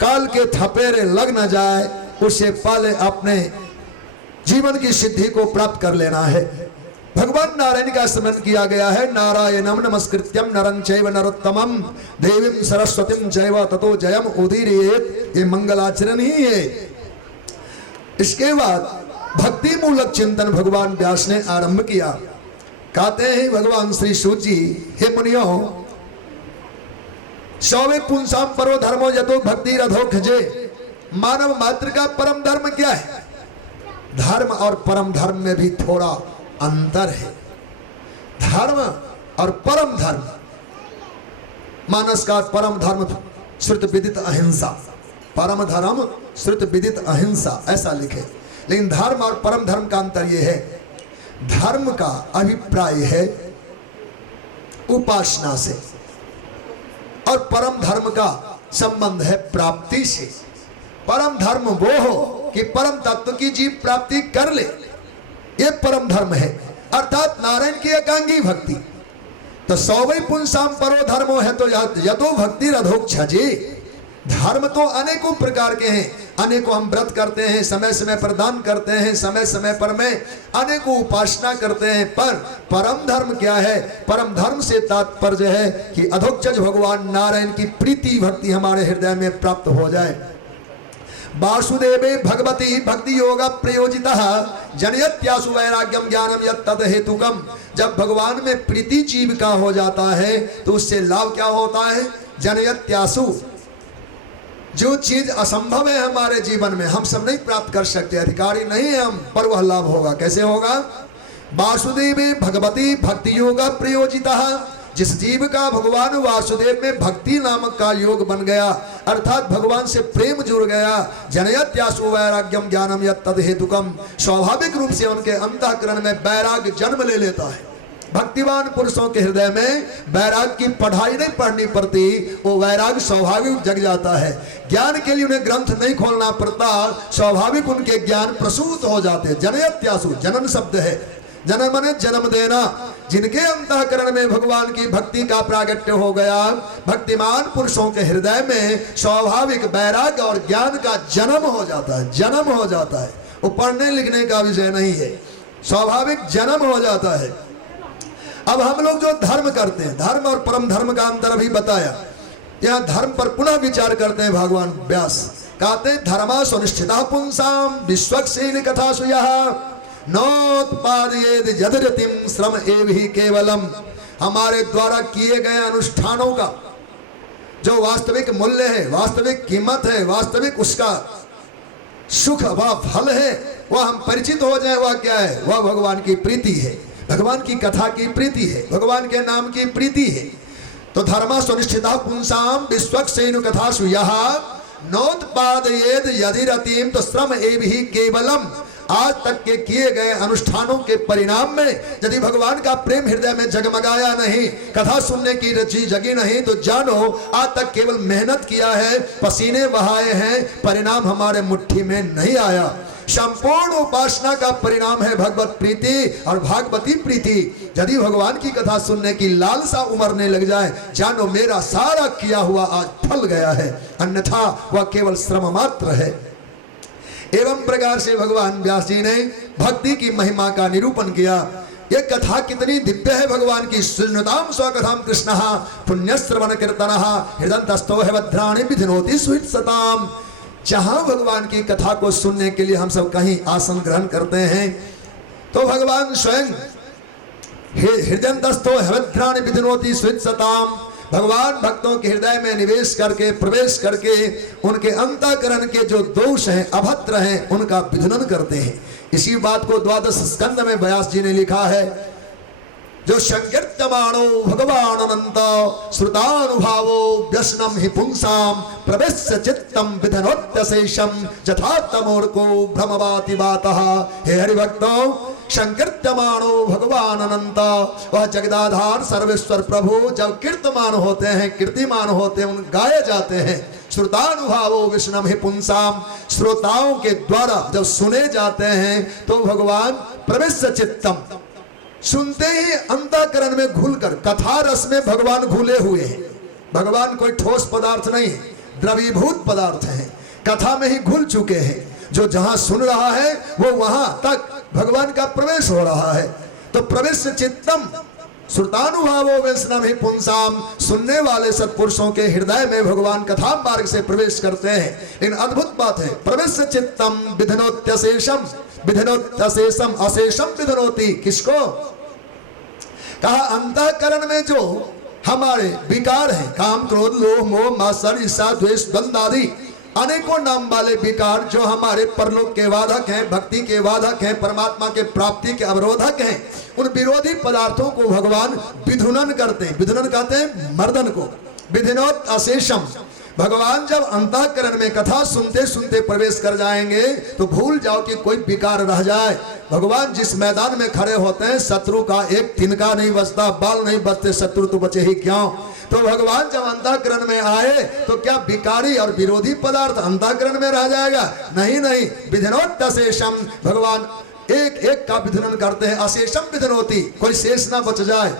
काल के थपेरे लग ना जाए, उसे पहले अपने जीवन की सिद्धि को प्राप्त कर लेना है। भगवान नारायण का स्मरण किया गया है, नारायणं नमस्कृत्यं नरं चैव नरोत्तमं देवीं सरस्वतीं चैव ततो जयम उदीरयेत्। ये मंगलाचरण ही है। इसके बाद भक्ति मूलक चिंतन भगवान व्यास ने आरंभ किया। कहते हैं भगवान श्री सूत जी, हे मुनियो, सौवे पुंसाम परो धर्मो यतो भक्ति रधो खजे। मानव मात्र का परम धर्म क्या है? धर्म और परम धर्म में भी थोड़ा अंतर है। धर्म और परम धर्म, मानस का परम धर्म श्रुत विदित अहिंसा, परम धर्म श्रुत विदित अहिंसा ऐसा लिखे। लेकिन धर्म और परम धर्म का अंतर यह है, धर्म का अभिप्राय है उपासना से और परम धर्म का संबंध है प्राप्ति से। परम धर्म वो हो कि परम तत्व की जीव प्राप्ति कर ले, ये परम धर्म है, अर्थात नारायण की एकांगी भक्ति। तो सौवै पुंसाम परो धर्मो है तो यतो भक्ति रधोक्षजे। धर्म तो अनेकों प्रकार के हैं, अनेकों हम व्रत करते हैं, समय समय पर दान करते हैं, समय समय पर में अनेकों उपासना करते हैं, पर परम धर्म क्या है? परम धर्म से तात्पर्य है कि अधोक्षज भगवान नारायण की प्रीति भक्ति हमारे हृदय में प्राप्त हो जाए। वासुदेवे भगवती भक्ति योगा प्रयोजिता जनयत्यासु वैराग्यम ज्ञानम यत्तद हेतुकम। जब भगवान में प्रीति जीव का हो जाता है तो उससे लाभ क्या होता है? जनयत्यासु, जो चीज असंभव है हमारे जीवन में, हम सब नहीं प्राप्त कर सकते, अधिकारी नहीं है हम, पर वह लाभ होगा। कैसे होगा? वासुदेवे भगवती भक्ति योगा प्रयोजिता। जिस जीव का भगवान वासुदेव में भक्ति नामक का योग बन गया, अर्थात भगवान से प्रेम जुड़ गया, जनयत्यासु वैराग्यम ज्ञानम यत्तद हेतुकम, स्वाभाविक रूप से उनके अंतःकरण में वैराग्य जन्म ले लेता है। भक्तिवान पुरुषों के हृदय में वैराग की पढ़ाई नहीं पढ़नी पड़ती, वो वैराग स्वाभाविक जग जाता है। ज्ञान के लिए उन्हें ग्रंथ नहीं खोलना पड़ता, स्वाभाविक उनके ज्ञान प्रसूत हो जाते। जनयत्यासु, जनन शब्द है, जन्म माने जन्म देना। जिनके अंतःकरण में भगवान की भक्ति का प्रागट्य हो गया, भक्तिमान पुरुषों के हृदय में स्वाभाविक वैराग्य और ज्ञान का जन्म हो जाता है, जन्म हो जाता है। वो पढ़ने लिखने का विषय नहीं है, स्वाभाविक जन्म हो जाता है। अब हम लोग जो धर्म करते हैं, धर्म और परम धर्म का अंतर अभी बताया, यहाँ धर्म पर पुनः विचार करते हैं भगवान व्यास। कहते धर्मा सुनिष्ठिता पुंसाम विश्वक्सेन कथा सुयः नोत्पादयेद यदरतिम श्रम एवहि केवलम। हमारे द्वारा किए गए अनुष्ठानों का जो वास्तविक मूल्य है, वास्तविक कीमत है, वास्तविक उसका सुख व फल है, वह हम परिचित हो जाए। वह क्या है? वह भगवान की प्रीति है, भगवान की कथा की प्रीति है, भगवान के नाम की प्रीति है। तो धर्मा सुनिष्ठिता पुंसाम विश्वक्सेन कथा सुयः नोत्पादयेद यदि रतिम तो श्रम एवहि केवलम। आज तक के किए गए अनुष्ठानों के परिणाम में यदि भगवान का प्रेम हृदय में जगमगाया नहीं, कथा सुनने की रुचि जगी नहीं, तो जानो आज तक केवल मेहनत किया है, पसीने बहाए हैं, परिणाम हमारे मुट्ठी में नहीं आया। संपूर्ण उपासना का परिणाम है भगवत प्रीति और भागवती प्रीति। यदि भगवान की कथा सुनने की लालसा उमरने लग जाए, जानो मेरा सारा किया हुआ आज फल गया है, अन्यथा वह केवल श्रम मात्र है। एवं प्रकार से भगवान व्यास जी ने भक्ति की महिमा का निरूपण किया। ये कथा कितनी दिव्य है भगवान की। शृण्वताम स्वकथाम कृष्णः पुण्यश्रवण कीर्तनः हृदयन्तस्थो भद्राणि विधिनोति सुहृत्सताम। जहां भगवान की कथा को सुनने के लिए हम सब कहीं आसन ग्रहण करते हैं, तो भगवान स्वयं हृदयन्तस्थो भद्राणि विधिनोति सुहृत्सताम, भगवान भक्तों के हृदय में निवेश करके, प्रवेश करके, उनके अंतःकरण के जो दोष हैं, अभद्र हैं, उनका विधुनन करते हैं। इसी बात को द्वादश स्कंद में व्यास जी ने लिखा है, जो संकीर्तमाणो भगवान अनंत श्रुतानुभावो व्यसनम हि पुंसाम प्रवेश्य चित्तम विधनोत्यशेषम यथा तमोर्को भ्रमवाति वातः। हे हरिभक्तों, संकीर्तमाणो भगवान अनंत, वह जगदाधार सर्वेश्वर प्रभु जब कीर्तमान होते हैं, कीर्तिमान होते हैं, उन गाए जाते हैं। श्रुतानुभावो विष्णु हि पुंसाम, श्रोताओं के द्वारा जब सुने जाते हैं तो भगवान प्रवेश्य चित्तम, सुनते ही अंतःकरण में घुलकर, कथा रस में भगवान घुले हुए हैं। भगवान कोई ठोस पदार्थ नहीं, द्रवीभूत पदार्थ है, कथा में ही घुल चुके हैं। जो जहां सुन रहा है वो वहां तक भगवान का प्रवेश हो रहा है। तो प्रवेश चित्तम श्रुतानुभावो वैष्णव ही पुंसाम, सुनने वाले सत्पुरुषों के हृदय में भगवान कथा मार्ग से प्रवेश करते हैं। लेकिन अद्भुत बात है, प्रवेश चित्तम विधनोत्यशेषम, विधनोत्यशेषम अशेषम विधनोति। किसको? कहा अंतःकरण में जो हमारे विकार हैं, काम क्रोध लोभ मोह मात्सर्य ईर्ष्या द्वेष द्वंद्व आदि अनेकों नाम वाले विकार जो हमारे परलोक के वादक हैं, भक्ति के वादक हैं, परमात्मा के प्राप्ति के अवरोधक हैं, उन विरोधी पदार्थों को भगवान विधुनन करते हैं। विधुनन कहते हैं मर्दन को। विधिनोत अशेषम, भगवान जब अंतःकरण में कथा सुनते सुनते प्रवेश कर जाएंगे तो भूल जाओ कि कोई विकार रह जाए। भगवान जिस मैदान में खड़े होते हैं शत्रु का एक तिनका नहीं बचता, बाल नहीं बचते, शत्रु तो बचे ही क्यों। तो भगवान जब अंतःकरण में आए तो क्या विकारी और विरोधी पदार्थ अंतःकरण में रह जाएगा? नहीं नहीं, विधिनोत अशेषम, भगवान एक एक का विधुनन करते हैं। अशेषम विधनोति, कोई शेष ना बच जाए।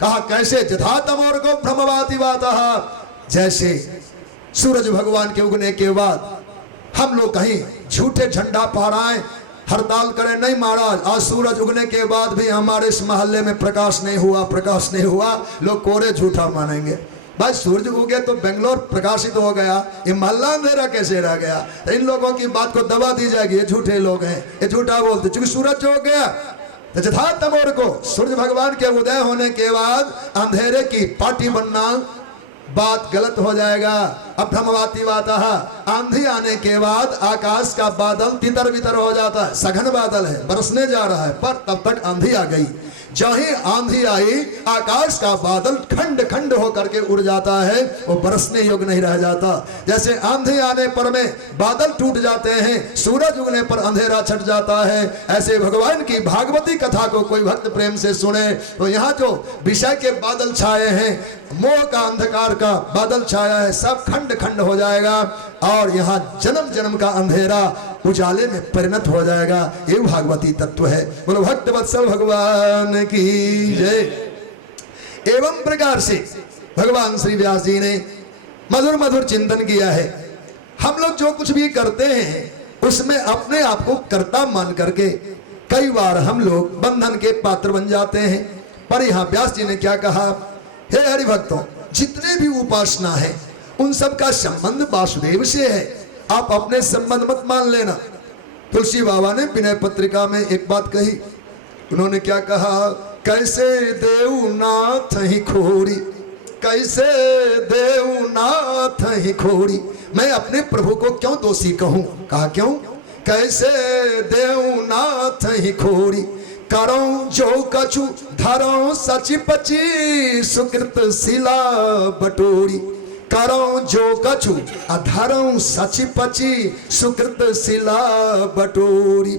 कहा कैसे? जथा तमोर को भ्रमवाति वातः, जैसे सूरज भगवान के उगने के बाद हम लोग कहीं झूठे झंडा फहराएं, हड़ताल करें, नहीं महाराज आज सूरज उगने के बाद भी हमारे इस मोहल्ले में प्रकाश नहीं हुआ, प्रकाश नहीं हुआ, लोग कोरे झूठा मानेंगे। भाई सूरज उगे तो बेंगलोर प्रकाशित हो गया, ये मोहल्ला अंधेरा कैसे रह गया? तो इन लोगों की बात को दबा दी जाएगी, ये झूठे लोग हैं, ये झूठा बोलते, क्योंकि सूरज जो गया तो जथा तमोर को, सूरज भगवान के उदय होने के बाद अंधेरे की पार्टी बनना बात गलत हो जाएगा। अब भ्रमवाती वातः, आंधी आने के बाद आकाश का बादल तितर बितर हो जाता है, सघन बादल है, बरसने जा रहा है, पर तब तक आंधी आ गई। जब ही आंधी आई आकाश का बादल खंड खंड होकर के उड़ जाता है, वो बरसने योग्य नहीं रह जाता। जैसे आंधी आने पर में बादल टूट जाते हैं, सूरज उगने पर अंधेरा छट जाता है, ऐसे भगवान की भागवती कथा को कोई भक्त प्रेम से सुने तो यहाँ जो विषय के बादल छाए हैं, मोह का अंधकार का बादल छाया है, सब खंड खंड हो जाएगा और यहाँ जन्म जन्म का अंधेरा उजाले में परिणत हो जाएगा। ये भागवती तत्व है। बोलो भक्त वत्सल भगवान की जय। एवं प्रकार से भगवान श्री व्यास जी ने मधुर मधुर चिंतन किया है। हम लोग जो कुछ भी करते हैं उसमें अपने आप को कर्ता मान करके कई बार हम लोग बंधन के पात्र बन जाते हैं। पर यहाँ व्यास जी ने क्या कहा? हे हरिभक्तों, जितने भी उपासना है उन सब का संबंध वासुदेव से है, आप अपने संबंध मत मान लेना। तुलसी बाबा ने विनय पत्रिका में एक बात कही, उन्होंने क्या कहा? कैसे देवनाथ ही खोरी, कैसे देवनाथ ही खोरी, मैं अपने प्रभु को क्यों दोषी कहूं? कहा क्यों? कैसे देवनाथ ही खोरी, करो जो कछु धरो सची पची सुकृत शिला बटोरी, करो जो कछु अधरो सची पची सुकृत शिला बटोरी,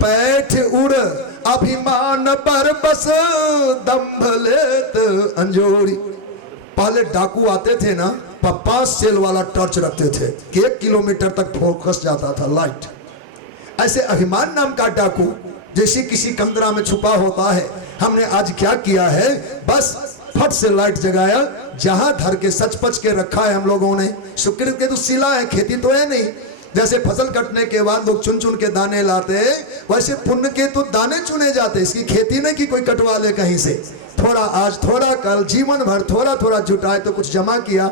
पैठ उड़ अभिमान पर बस दंभ लेत अंजोरी। पहले डाकू आते थे ना, 5 सेल वाला टॉर्च रखते थे कि 1 किलोमीटर तक फोकस जाता था लाइट। ऐसे अभिमान नाम का डाकू जैसे किसी कंदरा में छुपा होता है, हमने आज क्या किया है? बस फट से लाइट जगाया, जहां धर के सच पच के रखा है हम लोगों ने। सुकृत के तो सिला है, खेती तो है नहीं। जैसे फसल कटने के बाद लोग चुन चुन के दाने लाते, वैसे पुण्य के तो दाने चुने जाते। इसकी खेती नहीं कि कोई कटवा ले कहीं से, थोड़ा आज थोड़ा कल, जीवन भर थोड़ा थोड़ा जुटाए तो कुछ जमा किया।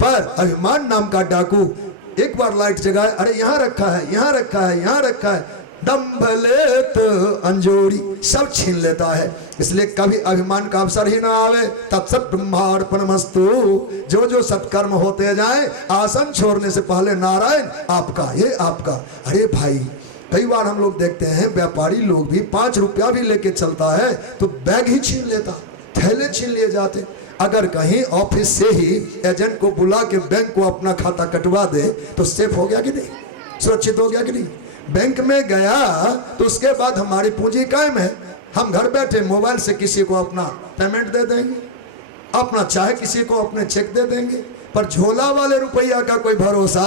पर अभिमान नाम का डाकू एक बार लाइट जगाए, अरे यहाँ रखा है, यहाँ रखा है, यहाँ रखा है, दंभ लेत अंजोरी, सब छीन लेता है। इसलिए कभी अभिमान का अवसर ही ना आवे। तत्सत ब्रह्मार्पणमस्तु, जो जो सत्कर्म होते जाए, आसन छोड़ने से पहले नारायण आपका, ये आपका। अरे भाई, कई बार हम लोग देखते हैं व्यापारी लोग भी 5 रुपया भी लेके चलता है तो बैग ही छीन लेता, थैले छीन लिए जाते। अगर कहीं ऑफिस से ही एजेंट को बुला के बैंक को अपना खाता कटवा दे तो सेफ हो गया कि नहीं, सुरक्षित हो गया कि नहीं? बैंक में गया तो उसके बाद हमारी पूंजी कायम है। हम घर बैठे मोबाइल से किसी को अपना पेमेंट दे देंगे, अपना चाहे किसी को अपने चेक दे देंगे, पर झोला वाले रुपया का कोई भरोसा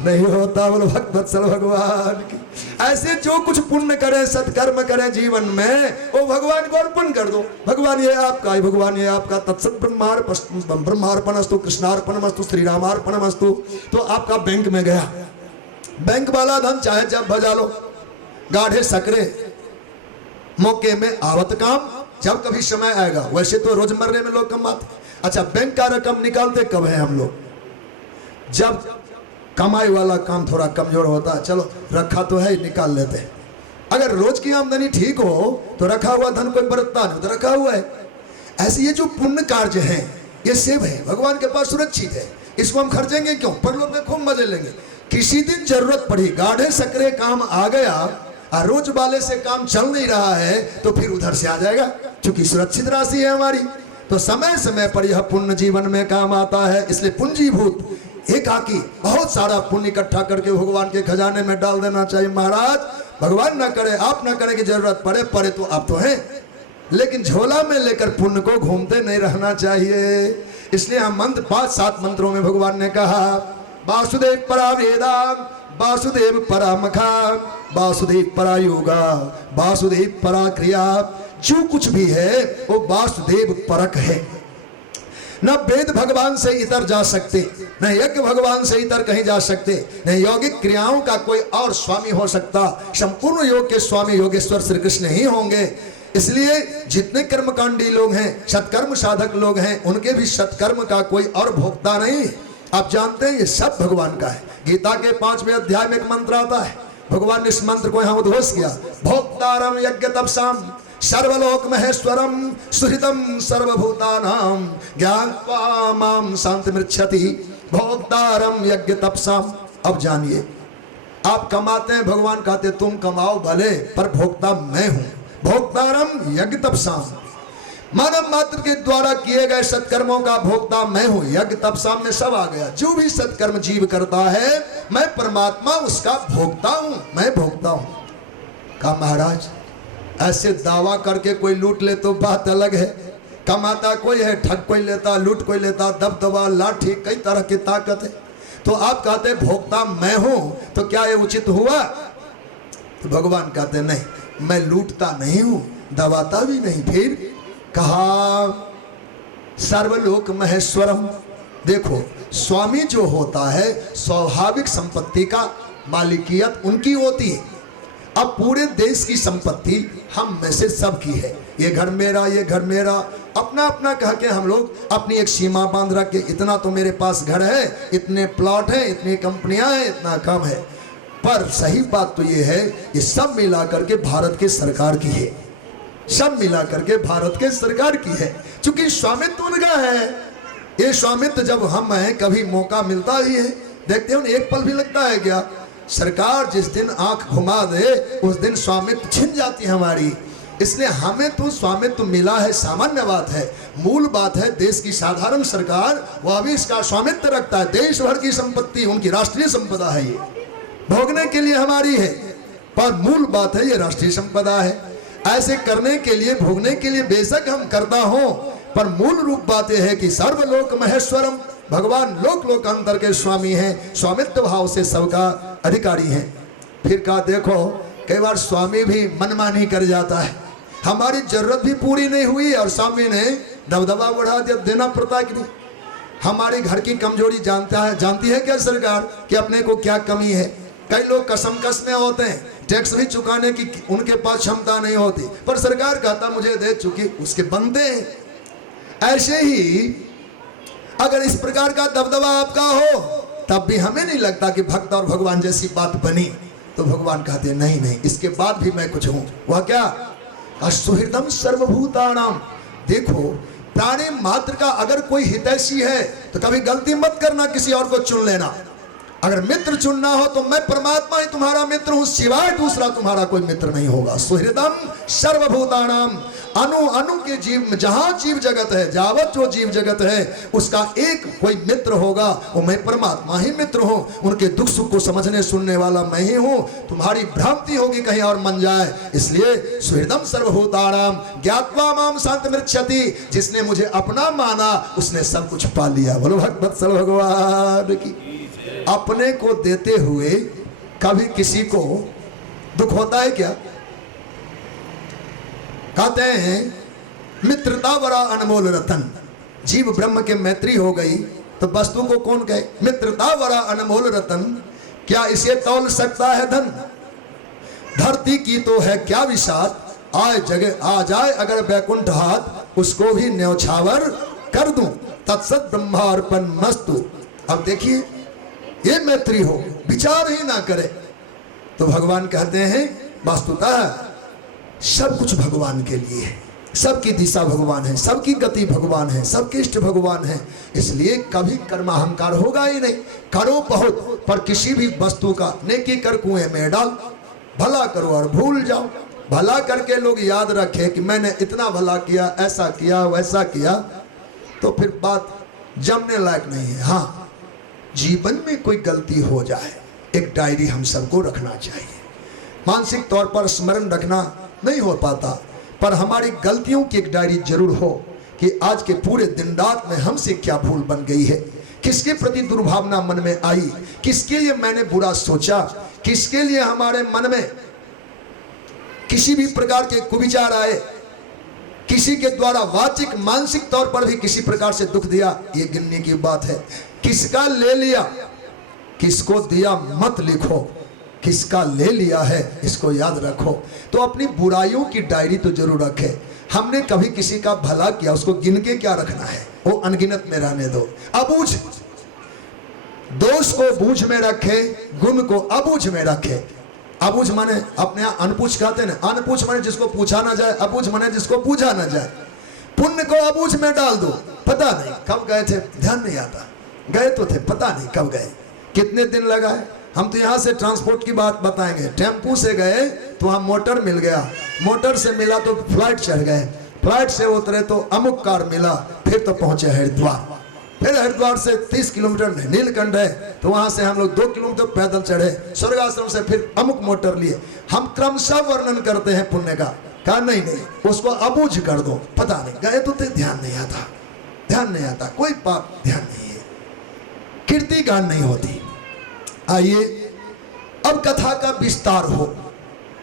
नहीं होता। बोलो भक्त वत्सल भगवान की। ऐसे जो कुछ पुण्य करें, सत्कर्म करें जीवन में, वो भगवान को अर्पण कर दो। भगवान ये आपका है, भगवान ये आपका। तत्सत ब्रह्मार्पणस्तु कृष्णार्पणमस्तु श्री रामार्पणमस्तु। तो आपका बैंक में गया, बैंक वाला धन चाहे जब भजा लो, गाढ़े सकरे, मौके में आवत काम, जब कभी समय आएगा। वैसे तो रोजमर्रे में लोग कमाते, अच्छा बैंक का रकम निकालते कब है हम लोग? जब कमाई वाला काम थोड़ा कमजोर होता है, चलो रखा तो है निकाल लेते हैं। अगर रोज की आमदनी ठीक हो तो रखा हुआ धन कोई बरतता नहीं, तो रखा हुआ है। ऐसे ये जो पुण्य कार्य हैं ये सेव है, भगवान के पास सुरक्षित है, इसको हम खर्चेंगे क्यों? परलोक में खूब मजे लेंगे। किसी दिन जरूरत पड़ी, गाढ़े सकरे काम आ गया और रोज वाले से काम चल नहीं रहा है तो फिर उधर से आ जाएगा, क्योंकि सुरक्षित राशि है हमारी। तो समय समय पर यह पुण्य जीवन में काम आता है। इसलिए पूंजीभूत एकाकी बहुत सारा पुण्य इकट्ठा करके भगवान के खजाने में डाल देना चाहिए। महाराज भगवान ना करे, आप ना करें कि जरूरत पड़े तो आप तो हैं, लेकिन झोला में लेकर पुण्य को घूमते नहीं रहना चाहिए। इसलिए हम मंत्र 5-7 मंत्रों में भगवान ने कहा वासुदेव परा वेदा, वासुदेव परा मखा, वासुदेव परा योगा, वासुदेव परा क्रिया। जो कुछ भी है वो वासुदेव परक है। न वेद भगवान से इतर जा सकते, न यज्ञ भगवान से इतर कहीं जा सकते, न यौगिक क्रियाओं का कोई और स्वामी हो सकता। संपूर्ण योग के स्वामी योगेश्वर श्री कृष्ण ही होंगे। इसलिए जितने कर्मकांडी लोग हैं, सत्कर्म साधक लोग हैं, उनके भी सत्कर्म का कोई और भोक्ता नहीं। आप जानते हैं ये सब भगवान का है। गीता के 5वें अध्याय में एक मंत्र आता है, भगवान ने इस मंत्र को यहाँ उद्घोष किया, भोक्तारम यज्ञ तपसाम सर्वलोक महेश्वरम सुहृदम सर्वभूतानाम ज्ञात्वा माम शांतिमृच्छति भोक्तारम यज्ञ तपसाम। अब जानिए, आप कमाते हैं, भगवान कहते तुम कमाओ भले, पर भोक्ता मैं हूं। भोक्तारम यज्ञ तपसाम, मानव मात्र के द्वारा किए गए सत्कर्मों का भोक्ता मैं हूं। यज्ञ तपसाम में सब आ गया। जो भी सत्कर्म जीव करता है, मैं परमात्मा उसका भोक्ता हूं, मैं भोक्ता हूं। कहा महाराज ऐसे दावा करके कोई लूट ले तो बात अलग है। कमाता कोई है, ठग कोई लेता, लूट कोई लेता, दबदबा लाठी कई तरह की ताकत है। तो आप कहते भोक्ता मैं हूं, तो क्या ये उचित हुआ? तो भगवान कहते नहीं, मैं लूटता नहीं हूं, दबाता भी नहीं। फिर कहा सर्वलोक महेश्वरम। देखो स्वामी जो होता है स्वाभाविक संपत्ति का मालिकियत उनकी होती है। अब पूरे देश की संपत्ति हम में से सबकी है। ये घर मेरा, ये घर मेरा, अपना अपना कह के हम लोग अपनी एक सीमा बांध रखे, इतना तो मेरे पास घर है, इतने प्लॉट हैं, इतनी कंपनियां हैं, इतना कम है। पर सही बात तो ये है, ये सब मिला करके भारत के सरकार की है, सब मिला करके भारत के सरकार की है, क्योंकि स्वामित्व उनका है। ये स्वामित्व जब हम हैं, कभी मौका मिलता ही है, देखते हो एक पल भी लगता है क्या? सरकार जिस दिन आंख घुमा दे उस दिन स्वामित्व छिन जाती है हमारी। इसलिए हमें तो स्वामित्व मिला है, सामान्य बात है। मूल बात है देश की साधारण सरकार वह भी इसका स्वामित्व रखता है। देश भर की संपत्ति उनकी राष्ट्रीय संपदा है, ये भोगने के लिए हमारी है, पर मूल बात है ये राष्ट्रीय संपदा है। ऐसे करने के लिए, भोगने के लिए बेशक हम करता हो, पर मूल रूप बात यह है कि सर्वलोक महेश्वरम, भगवान लोक लोकांतर के स्वामी हैं, स्वामित्व भाव से सबका अधिकारी हैं। फिर कहा देखो कई बार स्वामी भी मनमानी कर जाता है, हमारी जरूरत भी पूरी नहीं हुई और स्वामी ने दबदबा बढ़ा दिया, देना पड़ता कि नहीं। हमारी घर की कमजोरी जानती है क्या सरकार कि अपने को क्या कमी है। कई लोग कसमकस में होते हैं, टैक्स भी चुकाने की उनके पास क्षमता नहीं होती, पर सरकार कहता मुझे दे चुकी, उसके बनते हैं। ऐसे ही अगर इस प्रकार का दबदबा आपका हो तब भी हमें नहीं लगता कि भक्त और भगवान जैसी बात बनी। तो भगवान कहते नहीं नहीं, इसके बाद भी मैं कुछ हूं। वह क्या? सुहृदम सर्वभूतानाम। देखो प्राणी मात्र का अगर कोई हितैषी है तो कभी गलती मत करना किसी और को चुन लेना। अगर मित्र चुनना हो तो मैं परमात्मा ही तुम्हारा मित्र हूं, सिवाय दूसरा तुम्हारा कोई मित्र नहीं होगा। सुहृदम सर्वभूतानाम, अनु अनु के जीव, जहां जीव जगत है, जावत जो जीव जगत है उसका एक कोई मित्र होगा, वो मैं परमात्मा ही मित्र हूं। उनके दुख सुख को समझने सुनने वाला मैं ही हूं। तुम्हारी भ्रांति होगी कहीं और मन जाए, इसलिए सुहृदम सर्वभूतानाम ज्ञात्वा माम शांतिमृच्छति। जिसने मुझे अपना माना उसने सब कुछ पा लिया। बोलो भगवत्सल भगवान की। अपने को देते हुए कभी किसी को दुख होता है क्या? कहते हैं मित्रता बड़ा अनमोल रतन। जीव ब्रह्म के मैत्री हो गई तो वस्तु को कौन कहे? मित्रता बड़ा अनमोल रतन, क्या इसे तौल सकता है धन? धरती की तो है क्या विषाद, आए जगह आ जाए अगर बैकुंठ हाथ, उसको भी न्यौछावर कर दूं, तत्सत ब्रह्मार्पण मस्तु। अब देखिए ये मैत्री हो, विचार ही ना करे। तो भगवान कहते हैं वस्तुतः सब कुछ भगवान के लिए है। सबकी दिशा भगवान है, सबकी गति भगवान है, सबके इष्ट भगवान है। इसलिए कभी कर्म अहंकार होगा ही नहीं। करो बहुत पर किसी भी वस्तु का नेकी कर कुएं में डाल, भला करो और भूल जाओ। भला करके लोग याद रखे कि मैंने इतना भला किया, ऐसा किया, वैसा किया, तो फिर बात जमने लायक नहीं है। हाँ, जीवन में कोई गलती हो जाए, एक डायरी हम सबको रखना चाहिए। मानसिक तौर पर स्मरण रखना नहीं हो पाता, पर हमारी गलतियों की एक डायरी जरूर हो कि आज के पूरे दिन रात में हमसे क्या भूल बन गई है, किसके प्रति दुर्भावना मन में आई, किसके लिए मैंने बुरा सोचा, किसके लिए हमारे मन में किसी भी प्रकार के कुविचार आए, किसी के द्वारा वाचिक मानसिक तौर पर भी किसी प्रकार से दुख दिया, ये गिनने की बात है। किसका ले लिया, किसको दिया मत लिखो, किसका ले लिया है इसको याद रखो। तो अपनी बुराइयों की डायरी तो जरूर रखे। हमने कभी किसी का भला किया, उसको गिन के क्या रखना है, वो अनगिनत में रहने दो। अबूझ दोष को बूझ में रखे, गुण को अबूझ में रखे। अबूझ माने अपने यहाँ अनपूछ कहते हैं ना, अनपूछ माने जिसको पूछा ना जाए, अबूझ माने जिसको पूछा ना जाए। पुण्य को अबूझ में डाल दो, पता नहीं कब गए थे, ध्यान नहीं आता, गए तो थे, पता नहीं कब गए, कितने दिन लगा है। हम तो यहाँ से ट्रांसपोर्ट की बात बताएंगे। टेम्पू से गए तो वहाँ मोटर मिल गया, मोटर से मिला तो फ्लाइट चढ़ गए, फ्लाइट से उतरे तो अमुक कार मिला, फिर तो पहुंचे हरिद्वार, फिर हरिद्वार से 30 किलोमीटर नीलकंठ है, तो वहां से हम लोग 2 किलोमीटर पैदल चढ़े, स्वर्ग आश्रम से फिर अमुक मोटर लिए। हम क्रमशः वर्णन करते हैं पुण्य का, कहा नहीं नहीं उसको अबूझ कर दो, पता नहीं गए तो ध्यान नहीं आता, ध्यान नहीं आता, कोई पाप ध्यान नहीं है, कीर्ति गान नहीं होती। आइए अब कथा का विस्तार हो,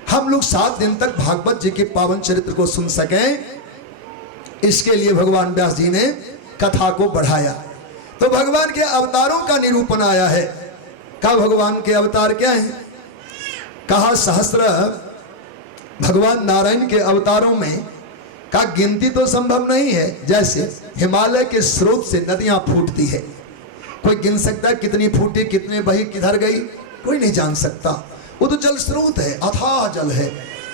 हम लोग 7 दिन तक भागवत जी के पावन चरित्र को सुन सकें, इसके लिए भगवान व्यास जी ने कथा को बढ़ाया। तो भगवान के अवतारों का निरूपण आया है। कहा भगवान के अवतार क्या हैं? कहा सहस्त्र भगवान नारायण के अवतारों में का गिनती तो संभव नहीं है। जैसे हिमालय के स्रोत से नदियां फूटती है, कोई गिन सकता है कितनी फूटी, कितने बही, किधर गई, कोई नहीं जान सकता। वो तो जल स्रोत है, अथाह जल है,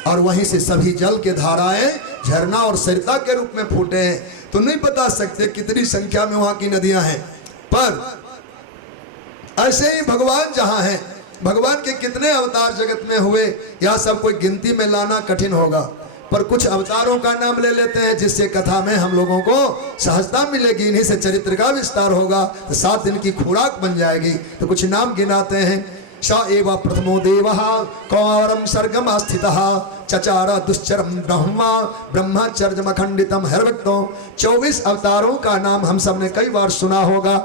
और वहीं से सभी जल के धाराएं झरना और सरिता के रूप में फूटे हैं। तो नहीं बता सकते कितनी संख्या में वहां की नदियां हैं, पर ऐसे ही भगवान जहां हैं, भगवान के कितने अवतार जगत में हुए, यह सब कोई गिनती में लाना कठिन होगा। पर कुछ अवतारों का नाम ले लेते हैं जिससे कथा में हम लोगों को सहजता मिलेगी, इन्हीं से चरित्र का विस्तार होगा, तो 7 दिन की खुराक बन जाएगी। तो कुछ नाम गिनाते हैं। स एव प्रथमो देवः कौरम सर्गम स्थितः चचार दुश्चरम ब्रह्मा ब्रह्मचर्यमखंडितम हरभक्तों। 24 अवतारों का नाम हम सब ने कई बार सुना होगा।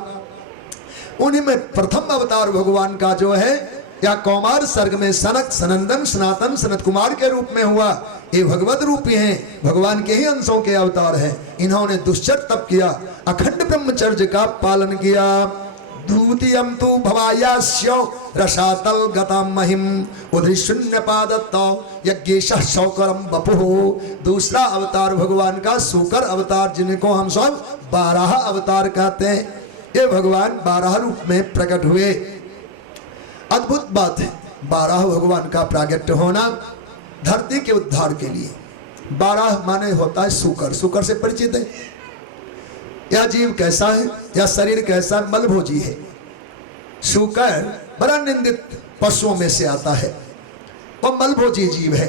उन्हीं में प्रथम अवतार भगवान का जो है या कौमार सर्ग में सनक सनंदन सनातन सनत कुमार के रूप में हुआ, ये भगवत रूपी हैं, भगवान के ही अंशों के अवतार हैं। इन्होंने दुश्चर तप किया, अखंड ब्रह्मचर्य का पालन किया। द्वितीयं तु भवायास्यो रसातल गतम महिम उदृशून्य पादत्तो यज्ञेशः शौकरम बपुः। दूसरा अवतार भगवान का शूकर अवतार, जिनको हम सब 12 अवतार कहते हैं। ये भगवान 12 रूप में प्रकट हुए। अद्भुत बात है 12 भगवान का प्रागट्य होना धरती के उद्धार के लिए। 12 माने होता है शूकर, शूकर से परिचित है। यह जीव कैसा है, यह शरीर कैसा, मलभोजी है। शूकर बड़ा निंदित पशुओं में से आता है, वह मलभोजी जीव है।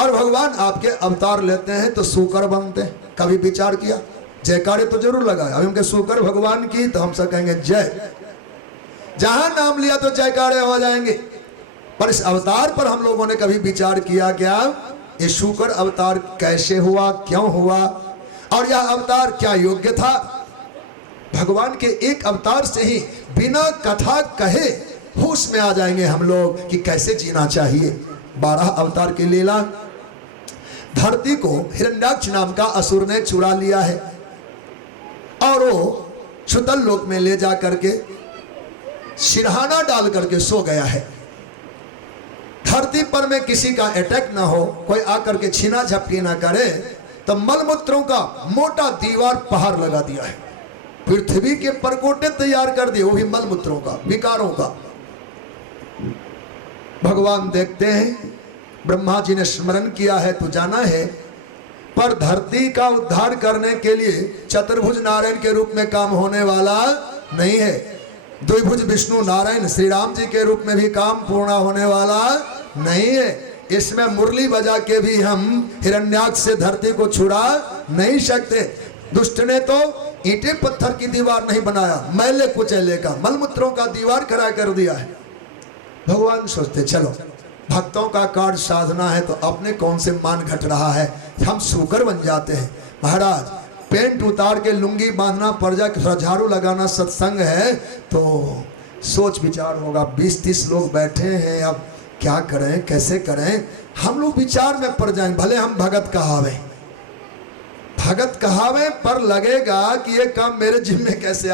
और भगवान आपके अवतार लेते हैं तो शूकर बनते हैं। कभी विचार किया? जयकारे तो जरूर लगाए। अभी उनके शूकर भगवान की तो हम सब कहेंगे जय, जहां नाम लिया तो जयकारे हो जाएंगे। पर इस अवतार पर हम लोगों ने कभी विचार किया क्या ये शूकर अवतार कैसे हुआ, क्यों हुआ, और यह अवतार क्या योग्य था? भगवान के एक अवतार से ही बिना कथा कहे होश में आ जाएंगे हम लोग कि कैसे जीना चाहिए। 12 अवतार की लीला। धरती को हिरण्याक्ष नाम का असुर ने चुरा लिया है और वो छुतल लोक में ले जा करके सिरहाना डाल करके सो गया है। धरती पर में किसी का अटैक ना हो, कोई आकर के छीना झपटी ना करे, तो मलमूत्रों का मोटा दीवार पहाड़ लगा दिया है। पृथ्वी के परकोटे तैयार कर दिए, वो भी मलमूत्रों का, विकारों का। भगवान देखते हैं, ब्रह्मा जी ने स्मरण किया है तो जाना है, पर धरती का उद्धार करने के लिए चतुर्भुज नारायण के रूप में काम होने वाला नहीं है। द्विभुज विष्णु नारायण श्री राम जी के रूप में भी काम पूर्ण होने वाला नहीं है। इसमें मुरली बजा के भी हम हिरण्याक्ष से धरती को छुड़ा नहीं सकते। दुष्ट ने तो ईंटे पत्थर की दीवार नहीं बनाया, मैले कुचैले का मलमूत्रों का दीवार खड़ा कर दिया है। भगवान सोचते चलो भक्तों का कार्य साधना है तो अपने कौन से मान घट रहा है, हम सूकर बन जाते हैं। महाराज पेंट उतार के लुंगी बांधना पड़ जाए, थोड़ा झाड़ू लगाना सत्संग है तो सोच विचार होगा। 20-30 लोग बैठे हैं, अब क्या करें कैसे करें, हम लोग विचार में पड़ जाएं। भले हम भगत कहावे पर लगेगा कि ये काम मेरे जिम्मे कैसे